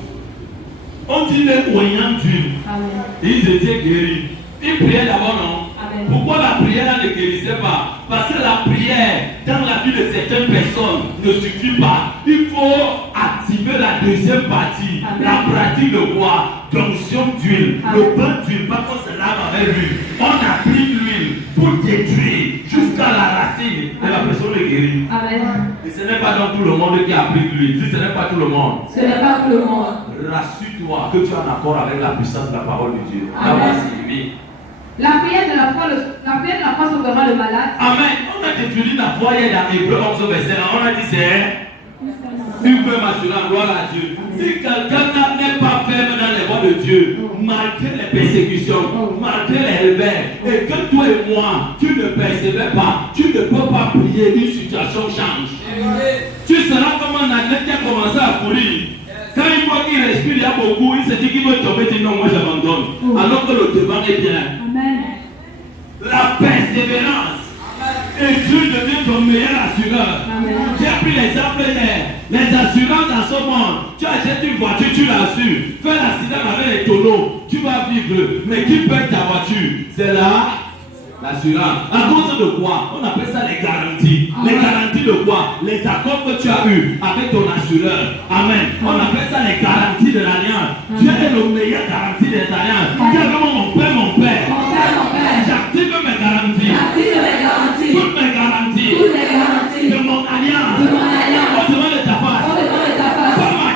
On dit les voyants d'huile. Amen. Ils étaient guéris. Ils priaient d'abord, non? Amen. Pourquoi la prière ne guérissait pas? Parce que la prière, dans la vie de certaines personnes, ne suffit pas. Il faut activer la deuxième partie. Amen. La pratique de quoi? D'onction d'huile. Amen. Le bain d'huile, pas qu'on se lave avec l'huile. On applique l'huile pour détruire jusqu'à la racine. Et la personne est guérie. Amen. Et ce n'est pas dans tout le monde qui applique l'huile. Si ce n'est pas tout le monde. Ce n'est pas tout le monde. Rassure-toi que tu es en accord avec la puissance de la parole de Dieu. Amen. La voici, oui. La prière de la foi sauvera le malade. Amen. On a défini la foi hier dans Hébreu 11 verset. On a dit c'est une preuve assurante, gloire à Dieu. Si quelqu'un n'est pas ferme dans les voies de Dieu, malgré les persécutions, malgré les revers, et que toi et moi, tu ne persévères pas, tu ne peux pas prier, une situation change. Tu seras comme un athlète qui a commencé à courir. Quand il voit qu'il respire, il y a beaucoup, il se dit qu'il veut tomber, il dit non, moi j'abandonne. Alors que le devant est bien. Amen. La persévérance. Et Dieu devient ton meilleur assureur. Amen. J'ai pris l'exemple hier. Les assurances dans ce monde. Tu achètes une voiture, tu l'assures. Fais l'accident avec les tonneaux, tu vas vivre. Mais qui paye ta voiture? C'est là. L'assurance. À cause de quoi? On appelle ça les garanties. Les garanties de quoi? Les accords que tu as eus avec ton assureur. Amen. On appelle ça les garanties de l'alliance. Dieu est le meilleur garantie des alliances. Dis vraiment mon père, mon père. Mon père, mon père. J'active mes garanties. Active mes garanties. Toutes mes garanties. Toutes les garanties. De mon alliance. De mon alliance. On demande de ta part. On demande de ta part. Pas ma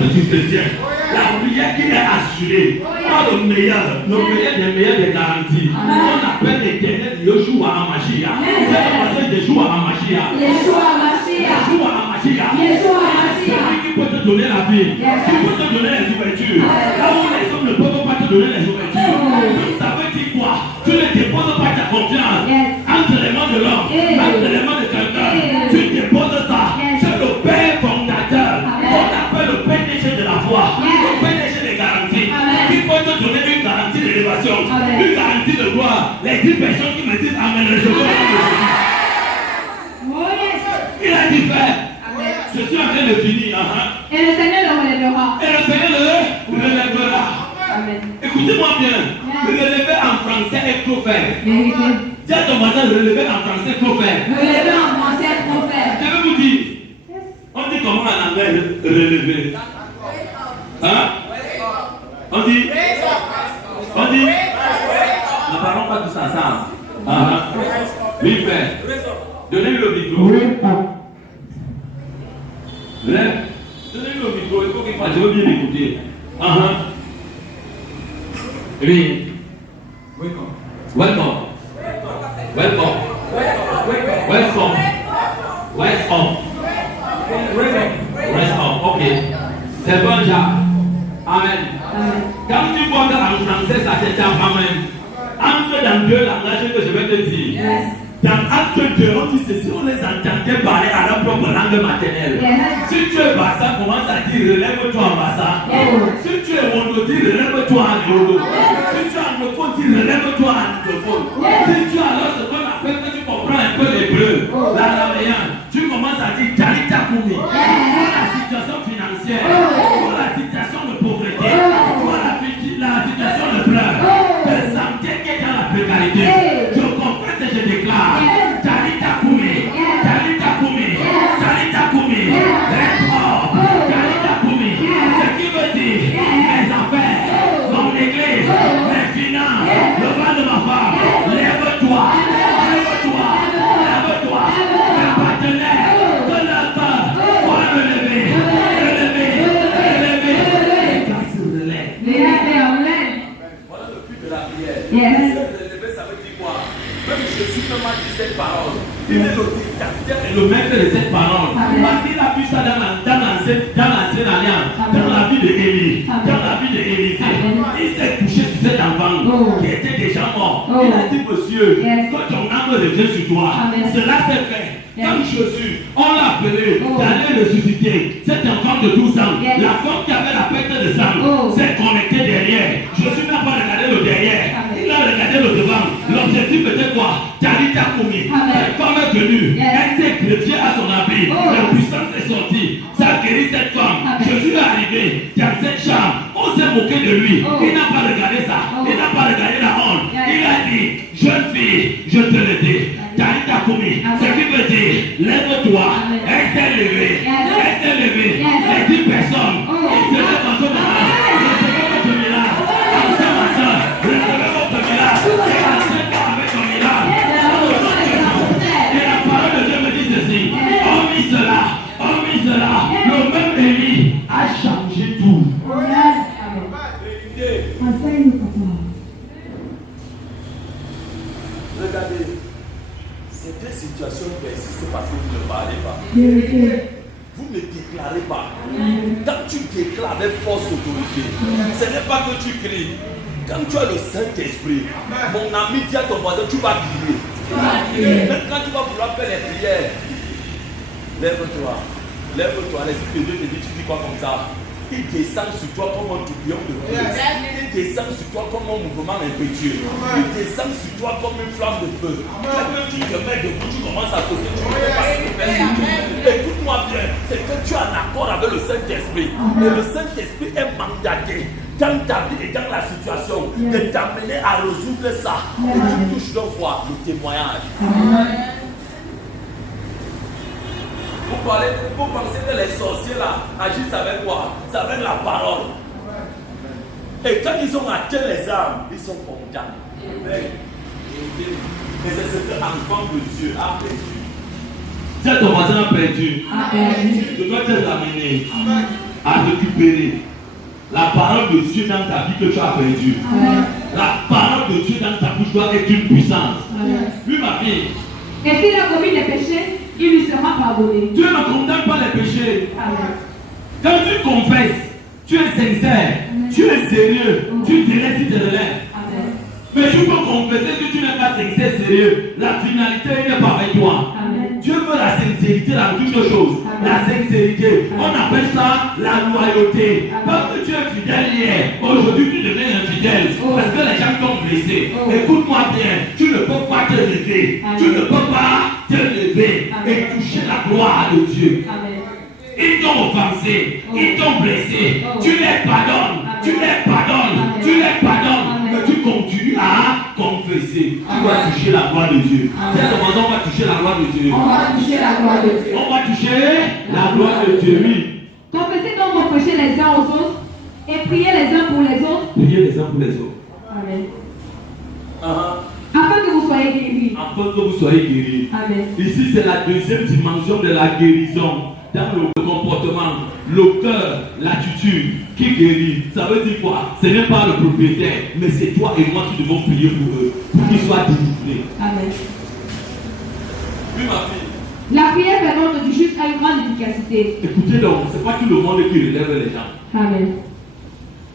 petit chrétien. La prière qui est assurée par le meilleur des meilleurs des garanties. On appelle l'Éternel Yeshua HaMashiach. C'est Yeshua HaMashiach. Celui qui peut te donner la vie, qui peut te donner les ouvertures. Là où les hommes ne peuvent pas te donner les ouvertures. Donc ça veut dire quoi? Tu ne déposes pas ta confiance entre les mains de l'homme, entre les mains de quelqu'un. Tu déposes ça. C'est le Père fondateur. On appelle le PDG de la foi. Le PDG des garanties. Qui peut te donner une garantie d'élévation, une garantie de gloire. Les 10 personnes qui me disent Amen, recevez. Il a dit faire. Je suis en train de finir. Et le Seigneur le relèvera. Et le Seigneur le relèvera. Amen. Écoutez-moi bien. Relever en français est trop faible. Dis à ton voisin, relever en français est trop faible. Relever en français est trop faible. Je vais vous dire. On dit comment en anglais relever? Hein? On dit? Ne parlons pas tous ensemble. Oui, frère. Donnez-lui le micro. Donnez-lui le micro. Il faut qu'il fasse. Je veux bien écouter. Oui. Welcome. Ok. C'est bon, Jacques. Amen. Quand tu vois en français, ça c'est Amen. Entre dans deux langages que je vais te dire. Dans Acte 2, on dit ceci, on les entendait parler à leur propre langue maternelle. Si tu es Bassa, commence à dire relève-toi en Bassa. Si tu es Wondo, dis relève-toi en Wondo. Si tu es anglophone, dis relève-toi en anglophone. Si tu as alors ce qu'on appelle que tu comprends un peu l'hébreu, l'araméen, tu commences à dire Jalita Koumi. Pour la situation financière, pour la situation de pauvreté, pour la situation de pleurs, de santé qui est dans la précarité. Je comprends que je déclare. Jalita Koumi. Reste-moi. Jalita Koumi. Ce qui veut dire mes affaires, mon église, mes finances, le vent de ma femme. Lève-toi. Mes partenaires, de leur part, sois relevé. Grâce se relève. Voilà le but de la prière. Relever, ça veut dire quoi? Même Jésus m'a dit cette parole. Il est le maître de cette parole. Parce qu'il a vu ça dans l'ancienne alliance, dans la vie d'Élie, dans la vie d'Élisée. Il s'est couché sur cet enfant qui était déjà mort. Il a dit, monsieur, quand ton âme revient sur toi, cela s'est fait. Comme Jésus, on l'a appelé d'aller ressusciter cet enfant de 12 ans. La femme qui avait la perte de sang s'est connectée derrière. Jésus n'a pas regardé le derrière, il a regardé le devant. L'objectif était quoi? Jalita Koumi. Cette femme est venue, elle s'est greffiée à son habit. La puissance est sortie, ça a guéri cette femme. Jésus est arrivé dans cette chambre. On s'est moqué de lui. Il n'a pas regardé ça, il n'a pas regardé la honte. Il a dit, jeune fille, je te le dis. Jalita Koumi, ce qui veut dire, lève-toi, elle s'est levée, les 10 personnes, ils se lèvent en ce moment, recevez votre miracle, recevez ma soeur, recevez votre miracle, et acceptez avec ton miracle, et la parole de Dieu me dit ceci, hormis cela, le même Élie a changé tout. Regardez. Ces deux situations persistent parce que vous ne parlez pas. Vous ne déclarez pas. Quand tu déclares avec force d'autorité, ce n'est pas que tu cries. Quand tu as le Saint-Esprit, mon ami, dis à ton voisin, tu vas crier. Même quand tu vas vouloir faire les prières, lève-toi, l'Esprit de Dieu te dit, tu dis quoi comme ça? Il descend sur toi comme un tourbillon de feu. Il descend sur toi comme un mouvement impétueux. Il descend sur toi comme une flamme de feu. Quand tu te mets debout, tu commences à sauter. Tu ne sais pas ce que tu fais. Écoute-moi bien, c'est que tu es en accord avec le Saint-Esprit. Et le Saint-Esprit est mandaté dans ta vie et dans la situation de t'amener à résoudre ça. Et tu touches donc quoi? Le témoignage. Vous pensez que les sorciers là agissent avec quoi? C'est avec la parole. Et quand ils ont atteint les armes, ils sont contents. Et c'est ce que l'enfant de Dieu a perdu. Si ton voisin a perdu, tu dois te l'amener. à récupérer la parole de Dieu dans ta vie que tu as perdue. La parole de Dieu dans ta bouche doit être une puissance. Oui, ma fille. Et s'il a commis des péchés, il lui sera pardonné. Dieu ne condamne pas les péchés. Amen. Quand tu confesses, tu es sincère, tu es sérieux, tu te laisses, tu te relèves. Amen. Mais tu peux confesser que tu n'es pas sincère, sérieux. La finalité n'est pas avec toi. Amen. Dieu veut la sincérité dans toutes choses. La sincérité. On appelle ça la loyauté. Parce que tu es fidèle hier, aujourd'hui tu deviens infidèle. Parce que les gens t'ont blessé. Écoute-moi bien, tu ne peux pas te lever. Tu ne peux pas te lever et toucher la gloire de Dieu. Amen. Ils t'ont offensé, ils t'ont blessé. Tu les pardonnes, tu les pardonnes, tu les pardonnes. Mais tu continues à confesser. Tu vas toucher la gloire de Dieu. Cette demande, on va toucher la gloire de Dieu. On va toucher la gloire de Dieu. On va toucher la gloire de Dieu, oui. Confessez donc vos péchés les uns aux autres et priez les uns pour les autres. Priez les uns pour les autres. Amen. Afin que vous soyez guéris. Afin que vous soyez guéris. Amen. Ici, c'est la deuxième dimension de la guérison. Dans le comportement, le cœur, l'attitude qui guérit. Ça veut dire quoi? Ce n'est pas le propriétaire, mais c'est toi et moi qui devons prier pour eux, pour qu'ils soient délivrés. Amen. Oui, ma fille. La prière fervente du juste a une grande efficacité. Écoutez donc, ce n'est pas tout le monde qui relève les gens. Amen.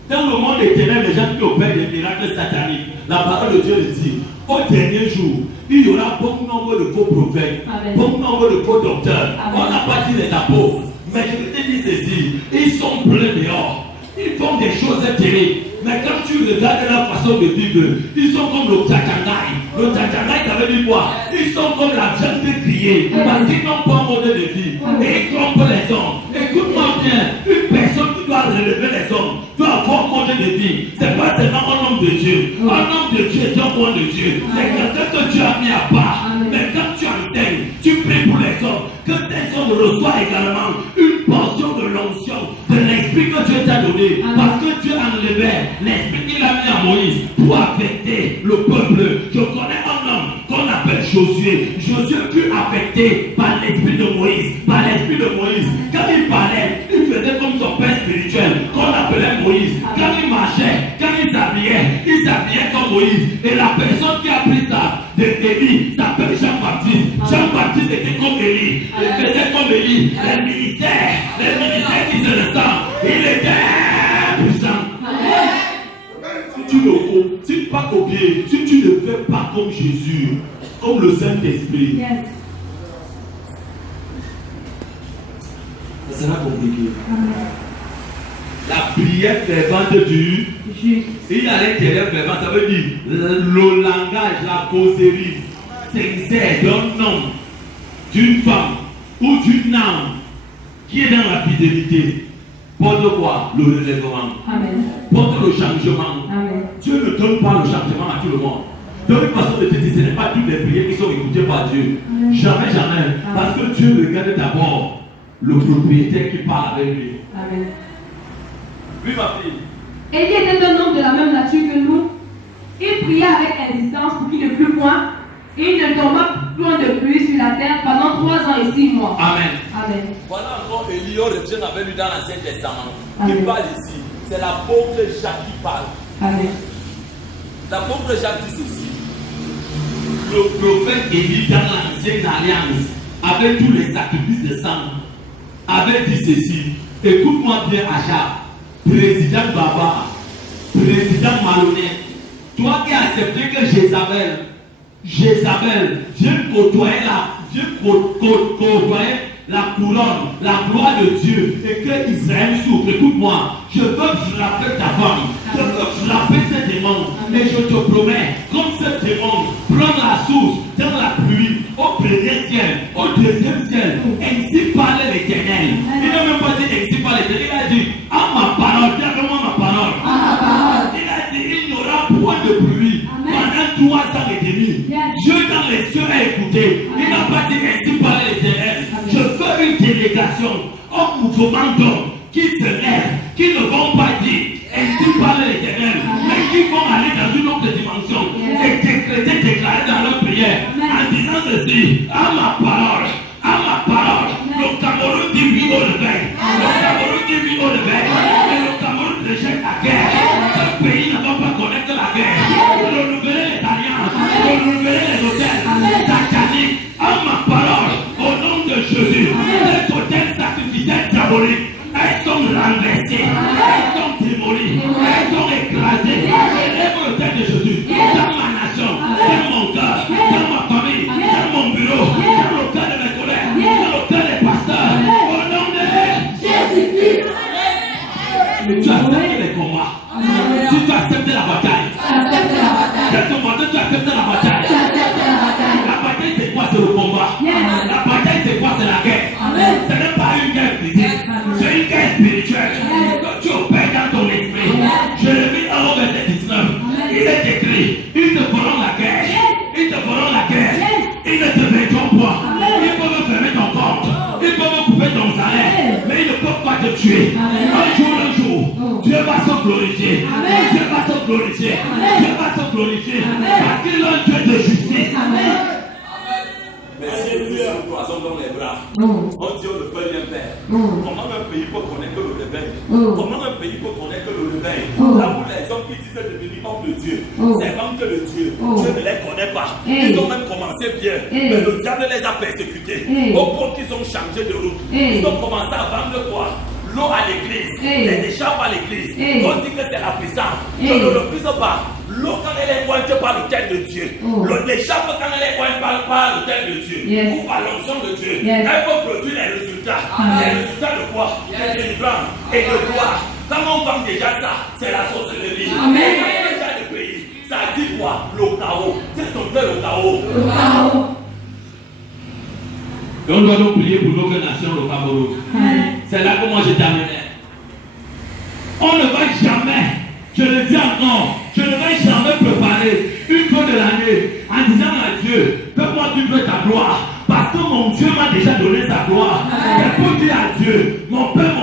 Dans le monde éternel, les gens qui opèrent des miracles sataniques, la parole de Dieu le dit. Au dernier jour, il y aura beaucoup nombre de faux prophètes, beaucoup nombre de faux docteurs. On n'a pas dit les apôtres, mais je vais te dire ceci, ils sont pleins dehors, ils font des choses terribles. Mais quand tu regardes leur façon de vivre, ils sont comme le tchatchangaï. Le tchatchangaï, ça veut dire quoi? Ils sont comme la jeune de crier, parce qu'ils n'ont pas un modèle de vie. Et ils trompent les hommes. Écoute-moi bien, une personne qui doit relever les hommes doit avoir un modèle de vie. C'est pas seulement un homme de Dieu. Un homme de Dieu est un point de Dieu. C'est quelqu'un que Dieu a mis à part. Mais quand tu enseignes, tu pries pour les hommes, que ces hommes reçoivent également une portion de l'onction, de l'esprit que Dieu t'a donné. Parce que Dieu enlevait l'esprit qu'il a mis à Moïse pour affecter le peuple. Je connais un homme qu'on appelle Josué. Josué fut affecté par l'esprit de Moïse. Par l'esprit de Moïse. Quand il parlait, il faisait comme son père spirituel qu'on appelait Moïse. Quand il marchait, quand il s'habillait comme Moïse. Et la personne qui a pris ça de Élie s'appelle Jean-Baptiste. Jean-Baptiste était comme Élie. Il faisait comme Élie. Les militaires qui se ressemblent. Il était puissant. Si tu pas copier, si tu ne fais pas comme Jésus, comme le Saint-Esprit, ça sera compliqué. La prière fervente du juste. Il a l'intérieur fervent, ça veut dire le langage, la causerie sincère d'un homme, d'une femme ou d'une âme qui est dans la fidélité. Porte quoi? Le relèvement. Amen. Porte le changement. Amen. Dieu ne donne pas le changement à tout le monde. De toute façon de te dire, ce n'est pas toutes les prières qui sont écoutées par Dieu. Amen. Jamais, jamais. Amen. Parce que Dieu regarde d'abord le propriétaire qui parle avec lui. Amen. Oui, ma fille. Élie était un homme de la même nature que nous. Il pria avec insistance pour qu'il ne plût point. Et il ne tomba point de pluie sur la terre pendant 3 ans et 6 mois. Amen. Amen. Voilà encore Élie, on revient avec lui dans l'Ancien Testament. Qui parle ici. C'est l'apôtre Jacques qui parle. Amen. L'apôtre Jacques dit ceci. Le prophète Élie dans l'Ancienne Alliance, avec tous les sacrifices de sang, avait dit ceci. Écoute-moi bien, Achab, président Baba, président malhonnête, toi qui as accepté que Jézabel, Dieu côtoyait la couronne, la gloire de Dieu, et que Israël souffre. Écoute-moi, je veux frapper ta femme, je veux frapper ce démon, et je te promets, comme ce démon prend la source dans la pluie, au premier ciel, au deuxième ciel, ainsi parle l'Éternel. Il n'a même pas dit ainsi parle l'Éternel, il a dit, à ma parole, viens vraiment ma parole. Il a dit, il n'y aura point de pluie pendant 3 ans et demi. Dieu dans les cieux a écouté. Il n'a pas dit ainsi parle l'Éternel. Je veux une délégation, un mouvement d'hommes qui se lèvent, qui ne vont pas dire ainsi parle l'Éternel, mais qui vont aller dans une autre dimension et déclarer dans leur prière en disant ceci, à ma parole, le Cameroun dit oui au réveil, le Cameroun dit oui bientôt lever. Et le Cameroun rejette la guerre. Ce pays ne va pas connaître la guerre. Renouveler les alliances, renouveler les hôtels sataniques. En ma parole, au nom de Jésus, les hôtels sacrificiels diaboliques, elles sont renversées, elles sont démolies, elles sont écrasées. Je lève le tête de Jésus dans ma nation, dans mon cœur, dans ma famille, dans mon bureau, dans le cœur de mes collègues, dans le cœur des pasteurs. Au nom de Jésus-Christ. Tu acceptes les combats. Si tu acceptes la bataille, cette demande, tu acceptes la bataille. La bataille, c'est quoi? C'est le combat. La bataille, c'est quoi? C'est la guerre. Ce n'est pas une guerre physique, c'est une guerre spirituelle que tu opères dans ton esprit. Jérémie 1, verset 19. Il est écrit, ils te feront la guerre. Ils te feront la guerre. Ils ne te vaincront pas. Ils peuvent fermer ton compte. Ils peuvent couper ton salaire. Mais ils ne peuvent pas te tuer. Un jour, Dieu va se glorifier. Dieu va se glorifier. Dieu va se glorifier. Parce qu'il est un Dieu de justice. Mais si nous sommes poisons dans les bras, on dit on ne peut rien faire. Comment un pays peut connaître le réveil? Comment un pays peut connaître le réveil? Là où les hommes qui disent devenir hommes de Dieu, c'est manque de Dieu. Dieu ne les connaît pas. Ils ont même commencé bien, mais le diable les a persécutés. Au point qu'ils ont changé de route. Ils ont commencé à vendre quoi? L'eau à l'église, les échappes à l'église. On dit que c'est la puissance. Je ne le refuse pas. L'eau, quand elle est pointée par le tel de Dieu, l'échappe, quand elle est pointée par le tel de Dieu, ou par l'onction de Dieu, elle peut produire les résultats. Les résultats de quoi? De délivrance et de gloire. Quand on vend déjà ça, c'est la sorcellerie. Amen. Déjà le pays, ça dit quoi? Le chaos. C'est ton père le chaos. Le chaos. Et on doit donc prier pour notre nation, le Cameroun. C'est là que moi je terminais. On ne va jamais, je le dis encore, je ne vais jamais préparer une fois de l'année en disant à Dieu, fais-moi tu veux ta gloire. Parce que mon Dieu m'a déjà donné sa gloire. Et pour dire à Dieu, mon Père,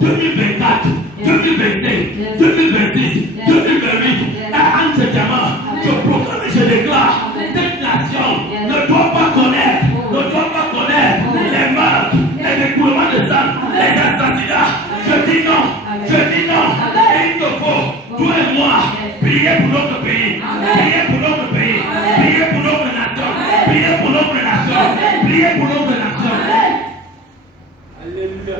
2024, 2025, 2026, 2028, un diamant, je proclame et je déclare, cette nation ne doit pas connaître les meurtres, les écoulements de sang, les assassinats. Je dis non. Et il te faut, toi et moi, prier pour notre pays, prier pour notre pays, prier pour notre nation, prier pour notre nation, prier pour notre nation. Alléluia.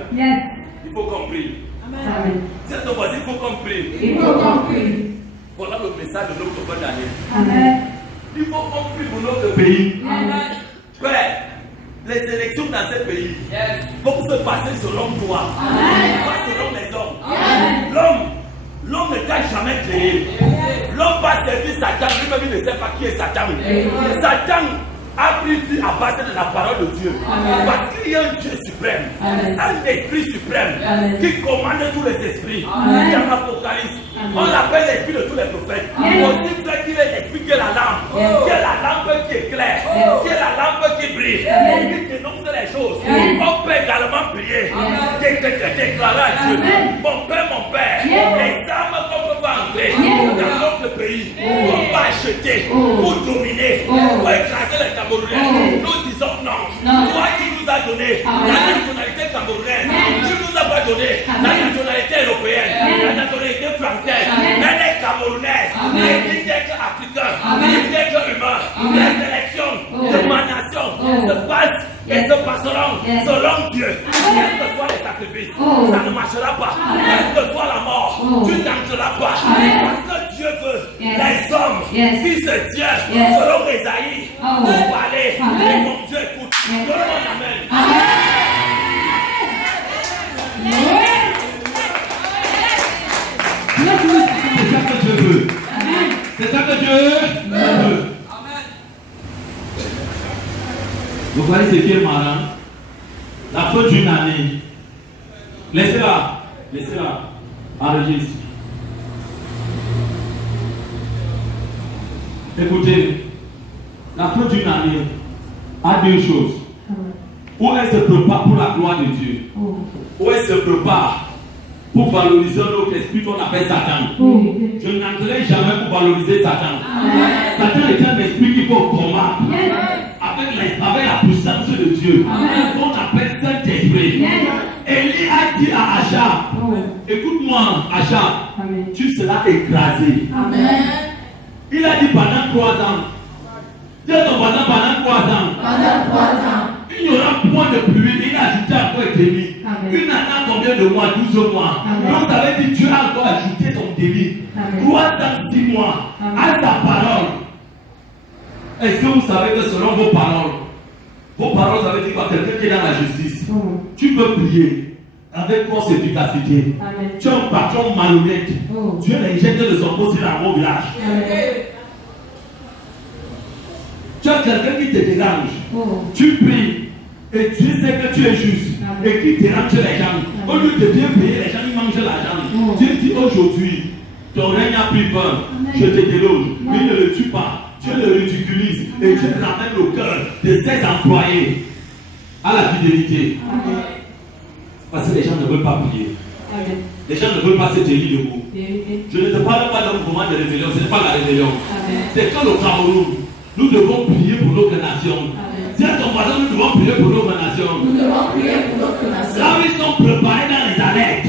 Il faut qu'on prie. Amen. C'est ton voisin, il faut qu'on prie. Il faut qu'on prie. Voilà le message de notre bonne année. Amen. Il faut qu'on prie pour notre pays. Amen. Père, les élections dans ce pays vont se passer selon toi, pas selon les hommes. L'homme ne t'a jamais créé. L'homme va servir Satan, lui-même il ne sait pas qui est Satan. Satan a pris à partir de la parole de Dieu. Parce qu'il y a un Dieu suprême, un esprit suprême qui commande tous les esprits. Dans l'Apocalypse, on l'appelle l'esprit de tous les prophètes. On dit qu'il est l'esprit qui est la lampe, qui est la lampe qui éclaire, qui est la lampe qui brille, qui dénonce les choses. On peut également prier, déclarer à Dieu, mon Père, les âmes qu'on va entrer dans notre pays, qu'on va acheter pour dominer, pour écraser les Camerounais. Nous disons non. Toi qui nous as donné la nationalité camerounaise, tu nous as pas donné la nationalité européenne, la nationalité française, mais les Camerounais, les leaders africains, les leaders humains, les élections de ma nation se passent et se passeront selon Dieu. Quel que soit les sacrifices, ça ne marchera pas. Quelle que soit la mort, tu n'entreras pas. Parce que Dieu veut les hommes qui se tiennent selon Esaïe pour parler. Et mon Dieu écoute. Amen. C'est ça que je veux. C'est ça que je veux. Vous voyez ce qui est marrant? La fin d'une année. Laissez-la. Enregistre. Écoutez, la fin d'une année a deux choses. Où elle se prépare pour la gloire de Dieu. Où elle se prépare pour valoriser notre esprit qu'on appelle Satan. Je n'entrerai jamais pour valoriser Satan. Satan est un esprit qui peut combattre avec la puissance de Dieu. On appelle Saint-Esprit. Élie a dit à Achab, écoute-moi, Achab, tu seras écrasé. Amen. Il a dit pendant 3 ans. Dis à ton voisin pendant 3 ans. Pendant 3 ans. Il n'y aura point de pluie. Il a ajouté encore un demi. Une année, combien de mois? 12 mois. Donc ça veut dire que tu as encore ajouté ton demi. 3 ans, 6 mois. À ta parole. Est-ce que vous savez que selon vos paroles, ça veut dire quoi? Quelqu'un qui est dans la justice. Tu peux prier avec force et efficacité. Tu es un patron malhonnête. Dieu l'injecte de son poste dans mon village. Tu as quelqu'un qui te dérange. Tu pries et tu sais que tu es juste. Et qui dérange les gens. Au lieu de bien payer, les gens ils mangent l'argent. Dieu dit aujourd'hui, ton règne a pris peur. Je te déloge. Il ne le tue pas. Dieu le ridiculise et Dieu ramène au cœur de ses employés à la fidélité. Parce que les gens ne veulent pas prier. Les gens ne veulent pas se tenir debout. Je ne te parle pas d'un mouvement de rébellion, ce n'est pas la rébellion. C'est que le Cameroun, nous devons prier pour notre nation. Dis à ton voisin, nous devons prier pour notre nation. Nous devons prier pour notre nation. Là où ils sont préparés dans les alertes.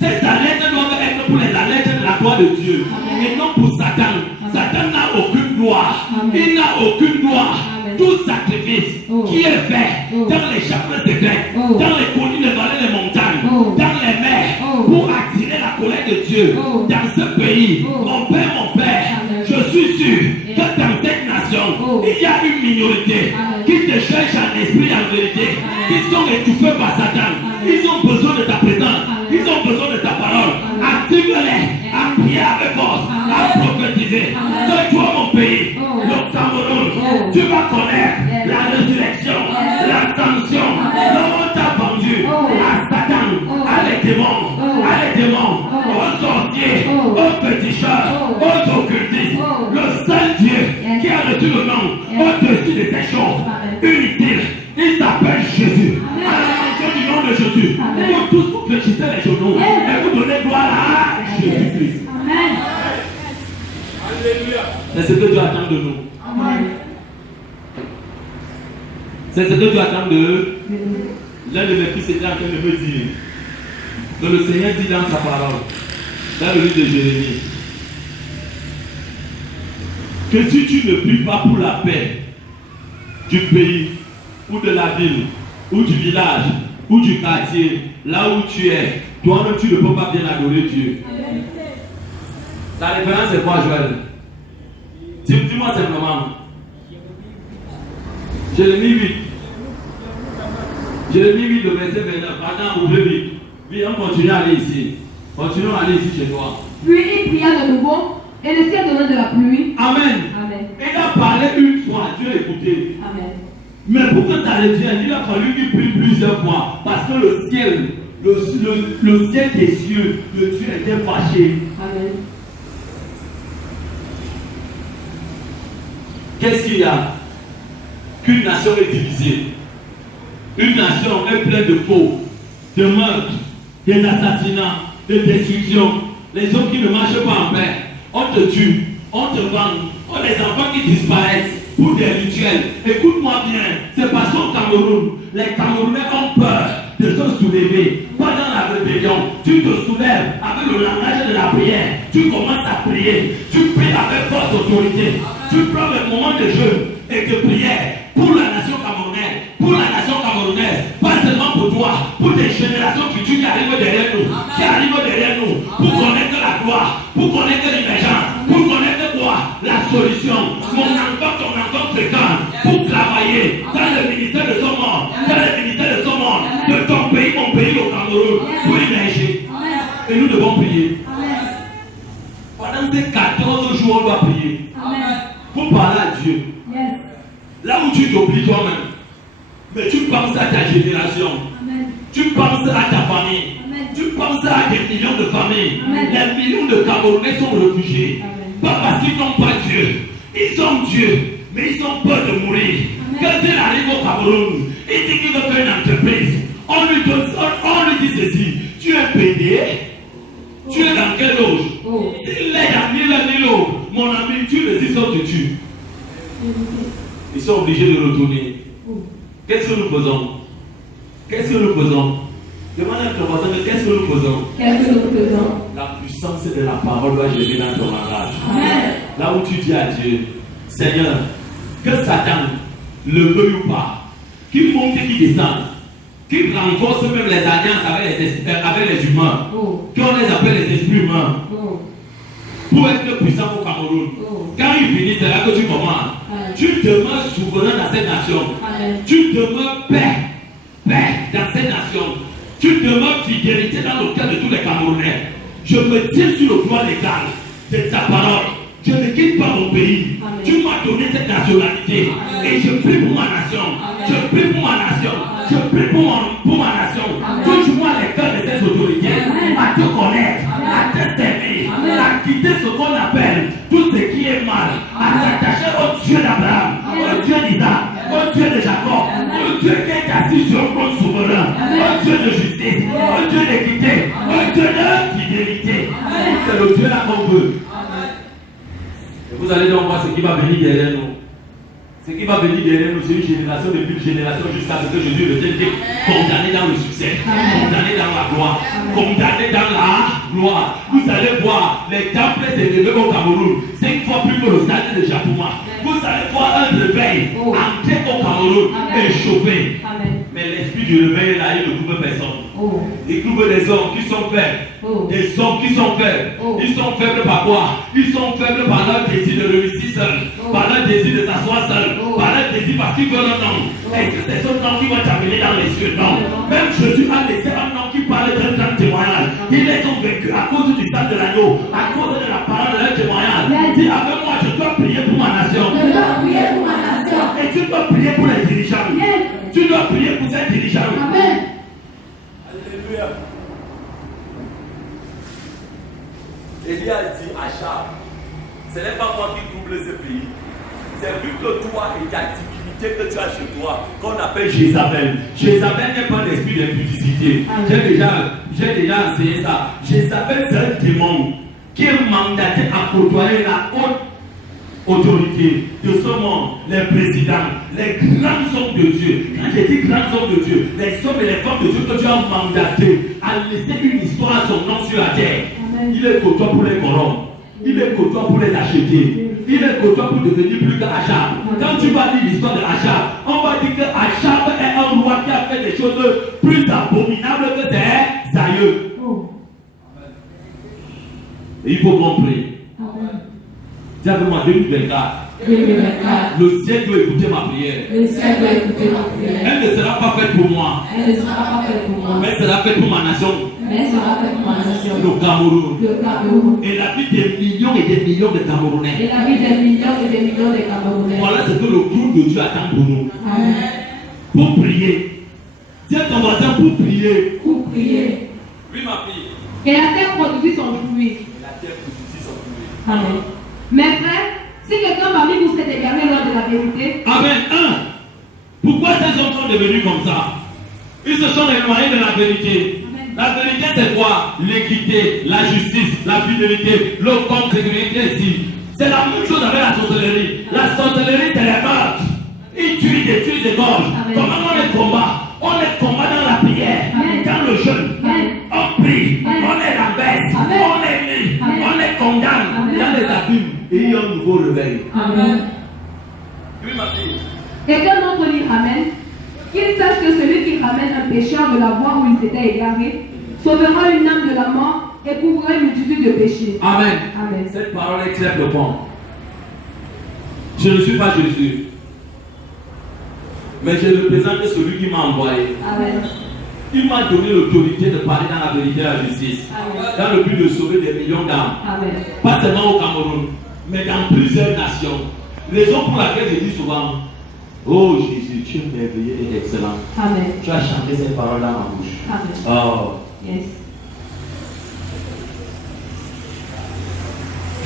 Ces alertes doivent être pour les alertes de la gloire de Dieu. Et non pour Satan. Satan n'a aucune gloire. Il n'a aucune gloire. Tout sacrifice qui est fait dans les chambres secrètes, dans les collines, les vallées, les montagnes, dans les mers, pour attirer la colère de Dieu dans ce pays. Mon Père, je suis sûr que dans cette nation, il y a une minorité qui te cherche en esprit et en vérité, qui sont étouffés par Satan. Ils ont besoin de ta présence, ils ont besoin de ta parole. Active-les à prier avec force, à prophétiser. Que toi, mon pays, le Cameroun, tu vas connaître la résurrection, la tension. L'homme t'a vendu à Satan, à les démons, aux sorciers, aux féticheurs, aux occultistes. Le seul Dieu qui a reçu le nom au-dessus de ces choses inutiles, il s'appelle Jésus. À la mention du nom de Jésus, vous tous vous fléchissez les genoux et vous donnez gloire à Jésus-Christ. Alléluia. C'est ce que Dieu attend de nous. C'est ce que Dieu attend de l'un de mes fils était en train de me dire. Que le Seigneur dit dans sa parole, dans le livre de Jérémie, que si tu ne pries pas pour la paix du pays, ou de la ville, ou du village, ou du quartier, là où tu es, toi-même tu ne peux pas bien adorer Dieu. La référence c'est quoi, Joël? Dis-moi simplement. Jérémie 8. Jérémie 8, le verset 29. Maintenant, ouvrez vite. Oui, on continue à aller ici. Continuons à aller ici chez toi. Puis il pria de nouveau, et le ciel donna de la pluie. Amen. Amen. Il a parlé une fois, Dieu a écouté. Amen. Mais pour que ça revienne, il a fallu qu'il prie plusieurs fois. Parce que le ciel, le ciel des cieux, le Dieu était fâché. Amen. Qu'est-ce qu'il y a? Qu'une nation est divisée. Une nation est pleine de faux, de meurtres, des assassinats, de destructions. Les hommes qui ne marchent pas en paix. On te tue, on te vend, on a des enfants qui disparaissent pour des rituels. Écoute-moi bien, c'est parce qu'au Cameroun, les Camerounais ont peur de se soulever. Pendant la rébellion, tu te soulèves avec le langage de la prière. Tu commences à prier. Tu pries avec force autorité. Tu prends le moment de jeûne et de prière pour la nation camerounaise, pas seulement pour toi, pour des générations futures qui arrivent derrière nous, pour connaître la gloire, pour connaître l'émergence, pour connaître quoi? La solution. Ton enfant fréquent pour travailler dans le ministère de son monde, de ton pays, mon pays, le Cameroun, pour émerger. Et nous devons prier. Pendant ces 14 jours, on doit prier. Pour parler à Dieu. Là où tu t'oublies toi-même, mais tu penses à ta génération. Tu penses à ta famille. Tu penses à des millions de familles. Les millions de Camerounais sont réfugiés. Pas parce qu'ils n'ont pas Dieu. Ils ont Dieu, mais ils ont peur de mourir. Quand il arrive au Cameroun, il dit qu'il veut faire une entreprise. On lui dit ceci. Tu es payé. Tu es dans quelle loge? S'il est dans mille loges, mon ami, tu le dis, ça te tue. Ils sont obligés de retourner. Qu'est-ce que nous faisons? Demande à ton voisin, qu'est-ce que nous faisons? Qu'est-ce que nous faisons? La puissance de la parole doit gérer dans ton langage. Amen. Là où tu dis à Dieu, Seigneur, que Satan, le veuille ou pas, qu'il monte et qu'il descende, qu'il renforce même les alliances avec les humains, qu'on les appelle les esprits humains, pour être puissant au Cameroun. Quand il finit, c'est là que tu commences. Tu demeures souverain dans cette nation. Tu demeures paix dans cette nation. Tu demeures fidélité dans le cœur de tous les Camerounais. Je me tiens sur le droit légal de ta parole. Je ne quitte pas mon pays. Amen. Tu m'as donné cette nationalité. Amen. Et je prie pour ma nation. Amen. Je prie pour ma nation. Amen. Je prie pour ma nation. Touche-moi les cœurs de ces autorités. Amen. À te connaître, Amen. À te servir, Amen. À quitter ce qu'on appelle tout ce qui est mal, à s'attacher au Dieu d'Abraham, au Dieu d'Isaac, au Dieu de Jacob, au Dieu qui est assis sur le trône souverain, au Dieu de justice, au Dieu d'équité, au Dieu de fidélité. C'est le Dieu là qu'on veut. Et vous allez donc voir ce qui va venir derrière nous. Ce qui va venir derrière nous, c'est une génération depuis une génération jusqu'à ce que Jésus revienne condamné dans le succès, condamné dans la gloire, condamné dans la gloire. Vous allez voir les temples s'élever au Cameroun 5 fois plus que le stade de Japouma. Vous allez voir un réveil entrer au Cameroun et chauffer. Mais l'esprit du réveil là, il ne trouve personne. Il trouve des hommes qui sont faibles. Des hommes qui sont faibles. Ils sont faibles par quoi? Ils sont faibles par leur désir de réussir seul, par leur désir de s'asseoir seul, par leur désir parce qu'ils veulent un nom. Et que c'est ce nom qui va t'amener dans les cieux. Non. Même Jésus a laissé un nom qui parle d'un grand témoignage. Il est convaincu à cause du sang de l'agneau, à cause de la parole de leur témoignage. Dis avec moi, je dois prier pour ma nation. Je dois prier pour ma nation. Et tu dois prier pour les dirigeants. Tu dois prier pour ces dirigeants. Amen. Alléluia. Élie a dit à Achab, ce n'est pas moi qui trouble ce pays. C'est vu que toi et ta divinité que tu as chez toi, qu'on appelle Jézabel. Jézabel n'est pas l'esprit d'impudicité. J'ai déjà enseigné ça. Jézabel, c'est un démon qui est mandaté à côtoyer la haute autorité de ce monde, les présidents, les grands hommes de Dieu. Quand j'ai dit grands hommes de Dieu, les hommes et les femmes de Dieu que tu as mandaté à laisser une histoire à son nom sur la terre. Amen. Il est côtoie pour les corrompre. Il est côtoie pour les acheter. Il est côtoie pour devenir plus qu'Achab. Quand tu vas lire l'histoire de Achab, on va dire que Achab est un roi qui a fait des choses plus abominables que ses aïeux. Et il faut comprendre. Dis avec moi, 2024. Le ciel doit écouter ma prière. Elle ne sera pas faite pour moi. Mais elle sera faite pour ma nation. Le Cameroun. Et la vie des millions et des millions de Camerounais. Voilà ce que le groupe de Dieu attend pour nous. Pour prier. Dis à ton voisin pour prier. Oui, ma fille. Que la terre produise son fruit. Amen. Mes frères, si quelqu'un parmi vous s'est égaré lors de la vérité. Amen. Pourquoi ces hommes sont devenus comme ça? Ils se sont éloignés de la vérité. Amen. La vérité c'est quoi? L'équité, la justice, la fidélité, le compte, sécurité ici. C'est la même chose avec la sorcellerie. La sorcellerie c'est les meurtres. Ils tuent, détruisent, dégorgent. Comment on les combat? On les combat dans la prière, dans le jeûne. On prie, on les rabaisse, on les lit, on les condamne dans les abîmes. Et il y a un nouveau réveil. Amen. Oui, ma fille. Quelqu'un d'autre dit Amen. Qu'il sache que celui qui ramène un pécheur de la voie où il s'était égaré sauvera une âme de la mort et couvrira une multitude de péchés. Amen. Amen. Cette parole est claire de fond. Je ne suis pas Jésus, mais je représente celui qui m'a envoyé. Amen. Il m'a donné l'autorité de parler dans la vérité et la justice. Amen. Dans le but de sauver des millions d'âmes. Pas seulement au Cameroun, mais dans plusieurs nations. Raison pour laquelle je dis souvent, oh Jésus, tu es merveilleux et excellent. Amen. Tu as chanté cette parole dans ma bouche. Amen. Oh. Yes.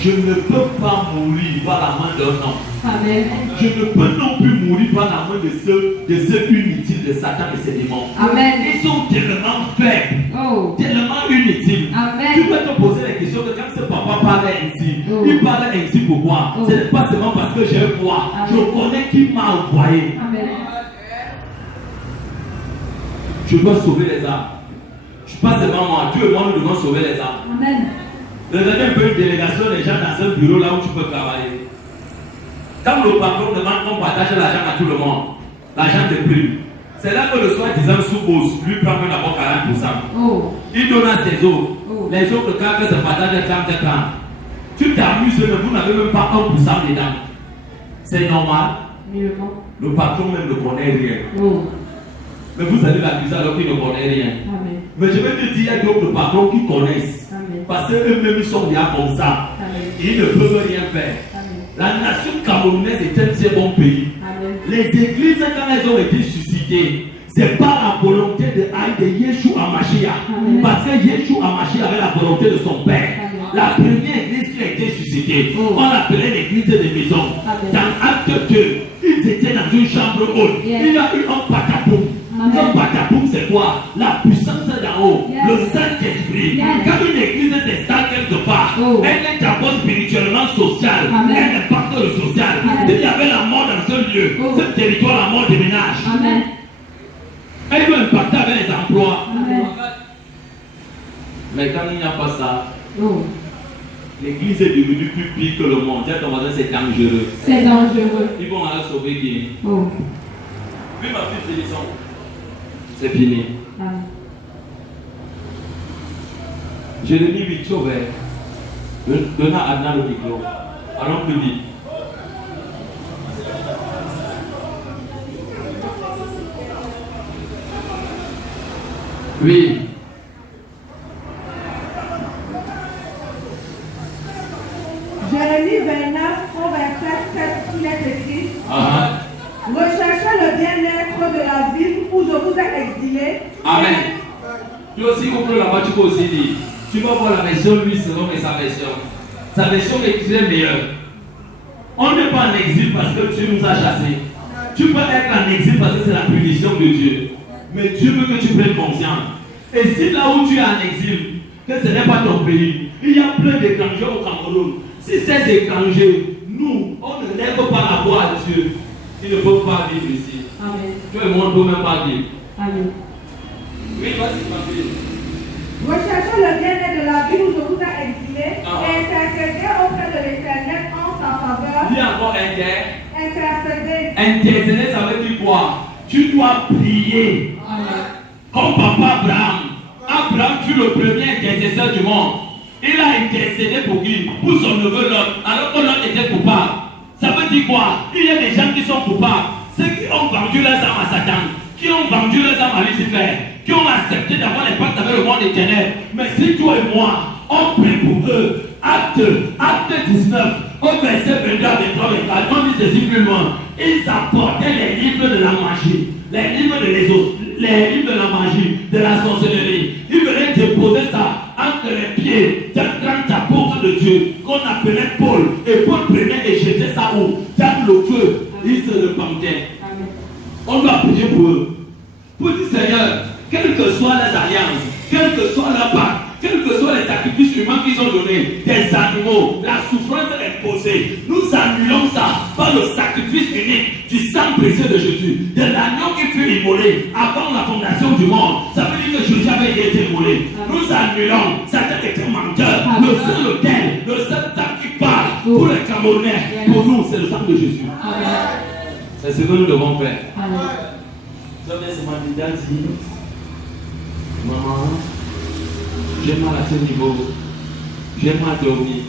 Je ne peux pas mourir par la main d'un homme. Amen. Je ne peux non plus mourir par la main de ceux inutiles de Satan et ses démons. Amen. Ils sont tellement faibles, tellement inutiles. Amen. Tu peux te poser la question que quand ce papa parlait ainsi, il parlait ainsi pourquoi? Ce n'est pas seulement parce que j'ai foi. Je connais qui m'a envoyé. Amen. Je dois sauver les âmes. Pas seulement moi, tu et moi, nous devons sauver les âmes. Amen. Regardez un peu une délégation des gens dans un bureau là où tu peux travailler. Quand le patron demande qu'on partage l'argent à tout le monde, l'argent de prime, c'est là que le soi-disant sous-boss lui prend d'abord 40%. Oh. Il donne à ses autres. Oh. Les autres, quand se partagent 30-30. Tu t'amuses, mais vous n'avez même pas 1% dedans. C'est normal. Le patron même ne connaît rien. Oh. Mais vous allez l'accuser alors qu'il ne connaît rien. Amen. Mais je vais te dire, il y a d'autres patrons qui connaissent. Amen. Parce qu'eux-mêmes ils sont bien comme ça. Amen. Ils ne peuvent rien faire. Amen. La nation camerounaise est un très bon pays. Amen. Les églises, quand elles ont été suscitées, c'est pas la volonté de Yeshua Mashiach. Amen. Parce que Yeshua Mashiach avait la volonté de son Père. Amen. La première église qui a été suscitée, Oh. on l'appelait l'église des maisons. Amen. Dans Acte 2, ils étaient dans une chambre haute. Yes. Il y a eu un patapoum. Amen. Un patapoum, c'est quoi? La puissance d'en haut. Yes. Le Saint-Esprit. Yes. Quand une église s'installe quelque part, Oh. elle est d'abord spirituellement sociale. Amen. Elle n'est pas que le social. Amen. S'il y avait la mort dans ce lieu, Oh. ce territoire, la mort déménage. Amen. Elle veut impacter avec les emplois. Amen. Mais quand il n'y a pas ça, Oh. l'église est devenue plus pire que le monde. C'est c'est dangereux. C'est dangereux. Ils vont aller sauver qui? Oh. Oui, ma fille, c'est ça. C'est fini. Amen. Jérémie 8, tu ouvert. Donne à Adnan le micro. Allons plus vite. Oui. Jérémie 29, au verset 7, il est écrit: Ah. Recherchez le bien-être de la ville où je vous ai exilé. Amen. Tu aussi ouvres là-bas, tu peux aussi dire. Tu vas voir la version lui selon sa version. Sa version est très meilleure. On n'est pas en exil parce que Dieu nous a chassés. Tu peux être en exil parce que c'est la punition de Dieu. Mais Dieu veut que tu prennes conscience. Et si là où tu es en exil, que ce n'est pas ton pays, il y a plein d'étrangers au Cameroun. Si ces étrangers, nous, on ne lève pas la voix à Dieu, ils ne peuvent pas vivre ici. Amen. Dieu et moi, on ne peut même pas vivre. Amen. Oui, vas-y, ma fille. Recherchez le bien-être de la ville où je vous ai exilé. Ah. Et intercédez auprès de l'Éternel en sa faveur. Dis encore Intercédez. intercéder, ça veut dire quoi? Tu dois prier. Amen. Comme papa Abraham. Abraham fut le premier intercesseur du monde. Il a intercédé pour qui? Pour son neveu Lot. Alors que Lot était coupable. Ça veut dire quoi? Il y a des gens qui sont coupables. Ceux qui ont vendu leurs âmes à Satan, qui ont vendu leurs âmes à Lucifer, qui ont accepté d'avoir les pactes avec le monde éternel. Mais si toi et moi, on prie pour eux, acte 19, au verset 22 à 23, on dit ceci plus loin. Ils apportaient les livres de la magie, les livres de les livres de la magie, de la sorcellerie. Ils venaient déposer ça entre les pieds d'un grand apôtre de Dieu qu'on appelait Paul. Et Paul prenait et jetait ça où? Dans le feu. Ils se repentaient. Amen. On doit prier pour eux. Pour dire Seigneur, quelles que soient les alliances, quels que soient leurs pactes, quels que soient les sacrifices humains qu'ils ont donnés, des animaux, la souffrance imposée, nous annulons ça par le sacrifice unique du sang précieux de Jésus, de l'agneau qui fut immolé avant la fondation du monde. Ça veut dire que Jésus avait été immolé. Nous annulons, Satan était menteur, le seul autel, le seul sang qui parle pour les Camerounais, pour nous, c'est le sang de Jésus. Amen. C'est ce que nous devons faire. Amen. Ça vient ce mandat dit, maman, j'ai mal à ce niveau, j'ai mal dormi.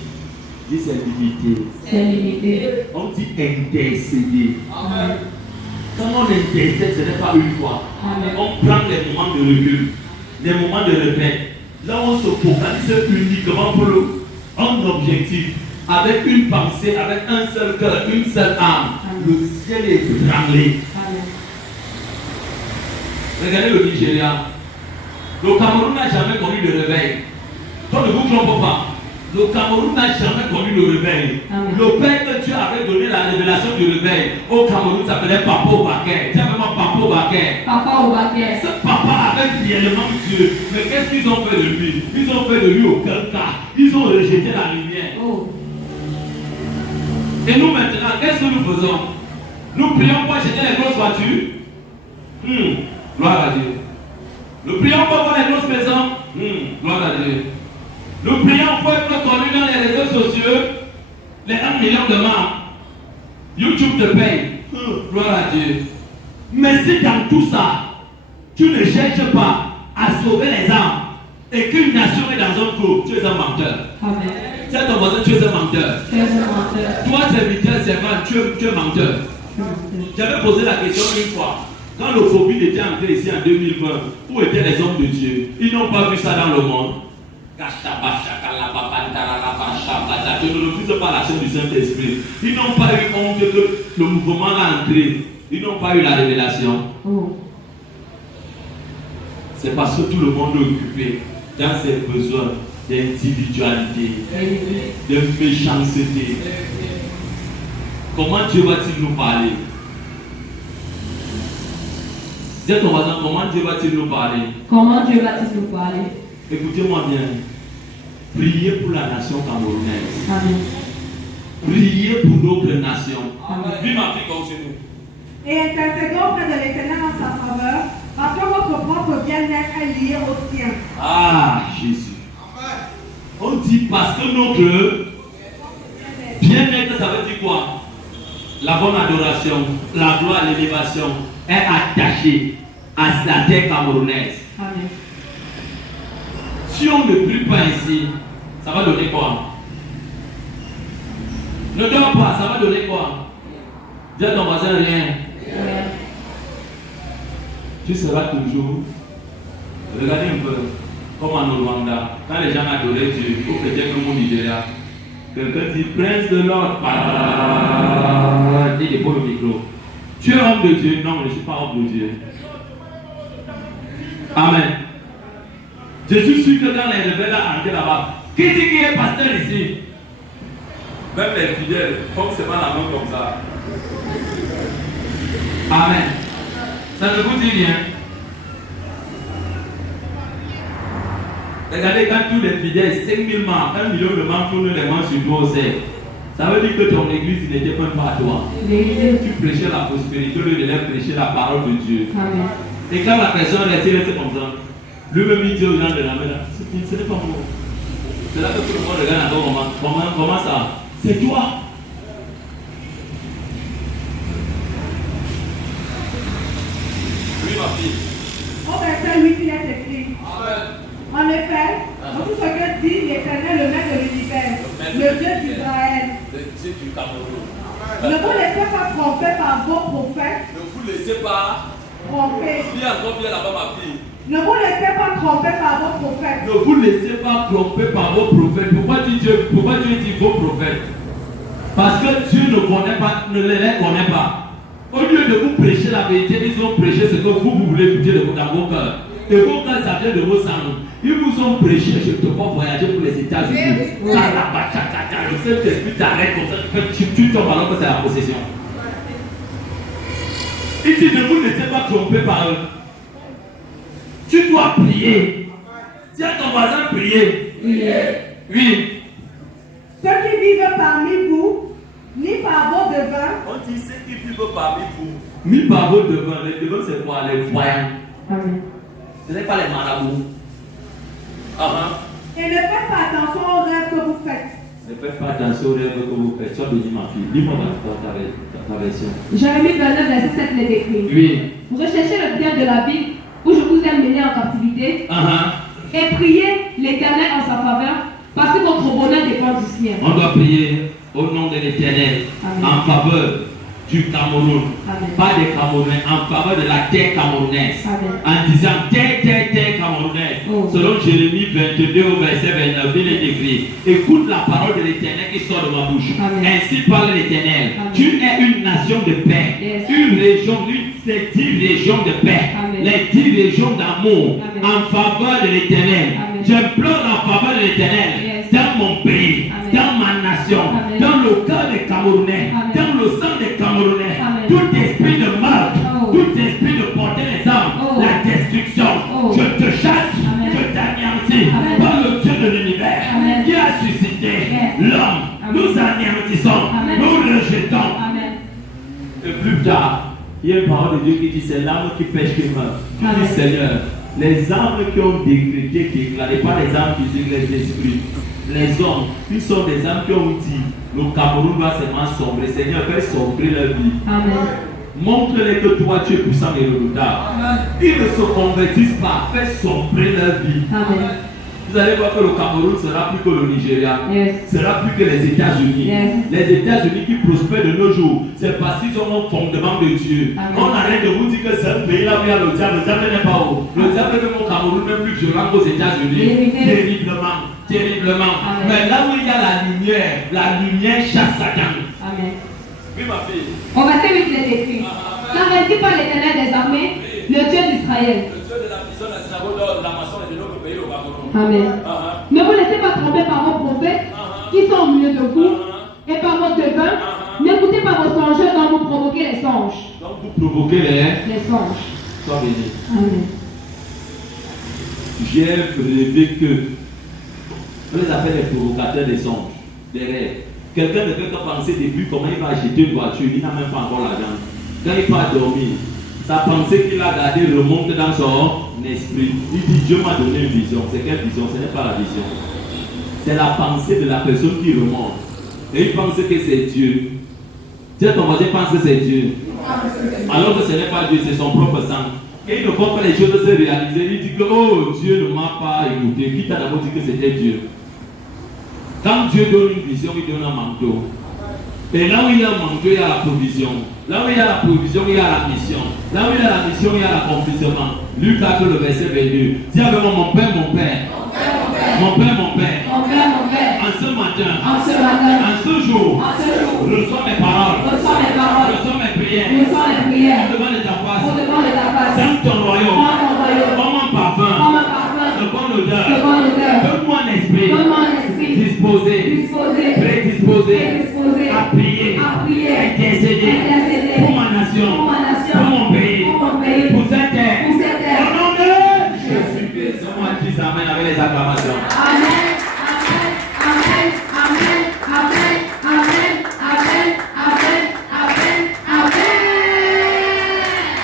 Dit c'est limité. C'est limité. On dit intercéder. Amen. Quand on intercède, ce n'est pas une fois. Amen. On prend des moments de recul, des moments de regret. Là, on se focalise uniquement pour un objectif, avec une pensée, avec un seul cœur, une seule âme. Amen. Le ciel est ébranlé. Amen. Regardez le Nigeria. Le Cameroun n'a jamais connu de réveil. Toi, ne vous trompez pas. Le Cameroun n'a jamais connu le réveil. Amen. Le père que Dieu avait donné la révélation du réveil au Cameroun s'appelait Papa Obaké. C'est vraiment Papa Obaké. Papa au baquet. Ce papa avait réellement Dieu. Mais qu'est-ce qu'ils ont fait de lui? Ils ont fait de lui aucun cas. Ils ont rejeté la lumière. Oh. Et nous maintenant, qu'est-ce que nous faisons? Nous prions pour acheter les grosses voitures. Gloire à Dieu. Nous prions pour avoir les grosses maisons. Gloire à Dieu. Nous prions pour être connus dans les réseaux sociaux. Les 1 million de membres. YouTube te paye. Gloire à Dieu. Mais si dans tout ça, tu ne cherches pas à sauver les âmes et qu'une nation est dans un trou, tu es un menteur. Amen. C'est ton voisin, tu es un menteur. Tu es un menteur. Toi, serviteur, servant, tu es menteur. J'avais posé la question une fois. Quand le Covid était entré ici en 2020, où étaient les hommes de Dieu? Ils n'ont pas vu ça dans le monde. Je ne refuse pas l'action du Saint-Esprit. Ils n'ont pas eu honte que le mouvement a entré. Ils n'ont pas eu la révélation. C'est parce que tout le monde est occupé dans ses besoins d'individualité, de méchanceté. Comment Dieu va-t-il nous parler? Dis à ton voisin, comment Dieu va-t-il nous parler? Comment Dieu va-t-il nous parler? Écoutez-moi bien. Priez pour la nation camerounaise. Amen. Priez pour notre nation. Amen. Vive Afrique aussi nous. Et intercédons auprès de l'Éternel en sa faveur, parce que votre propre bien-être est lié au sien. Ah, Jésus. On dit parce que notre bien-être, ça veut dire quoi? La bonne adoration, la gloire, l'élévation est attachée à la terre camerounaise. Amen. Si on ne prie pas ici, ça va donner quoi? Ne dors pas, ça va donner quoi? Dis à ton voisin rien. Tu seras toujours. Regardez un peu, comme en Rwanda, quand les gens adoraient Dieu, il faut peut-être que mon Nigeria. Quelqu'un dit prince de l'ordre. Il dépose le micro. Tu es homme de Dieu? Non, je ne suis pas homme de Dieu. Amen. Je suis sûr que quand les rebelles ont entré là-bas, qui dit qui est pasteur ici? Même les fidèles, forcément la main comme ça. Amen. Ça ne vous dit rien. Regardez quand tous les fidèles, 5000 membres, 1 million de membres tournent les mains sur toi, ça veut dire que ton église n'était même pas à toi. Tu prêchais la prospérité, au lieu de leur prêcher la parole de Dieu. Amen. Et quand la personne restait comme ça, lui-même il dit aux gens de la main, ce n'est pas moi. C'est là que tout le monde regarde, comment ça? C'est toi. Oui, ma fille. Au verset 8, il est écrit. En effet, dans tout ce que dit l'Éternel, le Maître de l'univers, le Dieu d'Israël, Le Dieu du Cameroun. ne vous laissez pas tromper par vos prophètes. Ne vous laissez pas. Tromper. Dis encore bien là-bas, ma fille. Ne vous laissez pas tromper par vos prophètes. Ne vous laissez pas tromper par vos prophètes. Pourquoi Dieu dit vos prophètes? Parce que Dieu ne les connaît pas. Au lieu de vous prêcher la vérité, ils ont prêché ce que vous voulez écouter dans vos cœurs. Et vos cœurs, ça vient de vos sangs. Ils vous ont prêché, je te vois voyager pour les États-Unis. Le Saint-Esprit t'arrête comme ça, tu tombes alors que c'est la possession. Il dit ne vous laissez pas tromper par eux. Tu dois prier. Dis à ton voisin prier. Oui. Ceux qui vivent parmi vous, ni par vos devins, On dit ceux qui vivent parmi vous. Mis par vos devants. Les devants, c'est quoi? Les voyants. Amen. Ce n'est pas les marabouts. et ne faites pas attention aux rêves que vous faites. Ne faites pas attention aux rêves que vous faites. Sois béni, ma fille. Lis-moi ta version. Jérémie 29, verset 7 est écrit. Oui. Vous recherchez le bien de la ville où je vous ai mené en captivité et priez l'Éternel en sa faveur parce que votre bonheur dépend du sien. On doit prier au nom de l'Éternel en faveur du Cameroun. Amen. Pas des Camerounais, en faveur de la terre camerounaise. Amen. En disant terre camerounaise. Selon Jérémie 22 au verset 29, il est écrit: écoute la parole de l'Éternel qui sort de ma bouche. Amen. Ainsi parle l'Éternel. Amen. Tu es une nation de paix. Yes. Une région, les 10 régions de paix. Amen. Les 10 régions d'amour. Amen. En faveur de l'Éternel. Amen. J'implore en faveur de l'Éternel. Yes. Dans mon pays. Amen. Dans ma nation. Amen. Dans le cœur des Camerounais. Amen. Dans le sang des Camerounais. Amen. Tout esprit de mal. Oh. Tout esprit de porter les armes. Oh. La destruction. Oh. Je te chasse. Amen. Je t'anéantis. Amen. Par le Dieu de l'univers. Amen. Qui a suscité Yes. l'homme. Amen. Nous anéantissons. Amen. Nous rejetons. Amen. Et plus tard, il y a une parole de Dieu qui dit: c'est l'âme qui pêche qui meurt. Tu Amen. dis: Seigneur, Les âmes qui ont décrété, déclaré, pas les âmes physiques, les esprits. Les hommes, ils sont des âmes qui ont dit le Cameroun doit seulement sombrer. Seigneur, fais sombrer leur vie. Amen. Montre-les que toi tu es puissant et redoutable. Ils ne se convertissent pas, fais sombrer leur vie. Amen. Vous allez voir que le Cameroun sera plus que le Nigeria, sera plus que les États-Unis. Les États-Unis qui prospèrent de nos jours, c'est parce qu'ils ont un fondement de Dieu. Amen. On arrête de vous dire que c'est un pays là où il y a le diable n'est pas haut. Le diable est au Cameroun même plus violent qu'aux États-Unis. Terriblement, terriblement. Amen. Mais là où il y a la lumière chasse Satan. Amen. Oui, ma fille. Au verset 8, il est écrit: car ainsi par l'Éternel des armées, le Dieu d'Israël. Le Dieu de la prison, la synagogue de la maçon et de notre pays, le Cameroun. Amen. Ne vous laissez pas tromper par vos prophètes qui sont au milieu de vous et par votre devin. N'écoutez pas vos songeurs dont vous provoquez les songes. Donc vous provoquez les songes. Sois béni. Amen. J'ai rêvé que on les appelle les provocateurs des songes, des rêves. Quelqu'un ne peut pas penser depuis comment il va acheter une voiture, il n'a même pas encore l'argent. Quand il part dormir, sa pensée qu'il a gardée remonte dans son esprit. Il dit Dieu m'a donné une vision. C'est quelle vision? Ce n'est pas la vision. C'est la pensée de la personne qui remonte. Et il pense que c'est Dieu. Dieu, ton voisin pense que c'est Dieu. Alors que ce n'est pas Dieu, c'est son propre sang. Et il ne voit pas les choses se réaliser. Il dit que oh, Dieu ne m'a pas écouté. Qui t'a d'abord dit que c'était Dieu? Quand Dieu donne une vision, il donne un manteau. Et là où il y a un manteau, il y a la provision. Là où il y a la provision, il y a la mission. Là où il y a la mission, il y a l'accomplissement. Luc 4, le verset 22. Dis avec moi, mon Père, mon Père. Mon Père, mon Père. Mon Père, mon Père. En ce matin, En ce matin. en ce jour, reçois mes paroles. Reçois mes paroles. Reçois mes prières. Reçois mes prières. Au devant de ta face. Au devant de ta face. Dans ton royaume. Dans ton royaume. Comme un parfum. Comme un parfum. De bonne odeur. De bonne odeur. Donne-moi un esprit. Donne-moi un esprit. Disposé. Disposé. Prédisposé. Prédisposé. À prier. À prier. Intercéder. Intercéder. Pour ma nation. Pour ma nation. Pour mon pays. Pour mon pays. Pour cette terre. Pour cette terre. Au nom de Jésus-Christ. Donne-moi un petit amen avec les acclamations. Amen. Amen. Amen. Amen. Amen. Amen. Amen. Amen. Amen.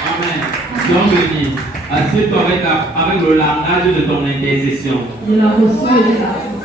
Amen. Sois béni. Assieds-toi avec le langage de ton intercession. Je la reçois et je la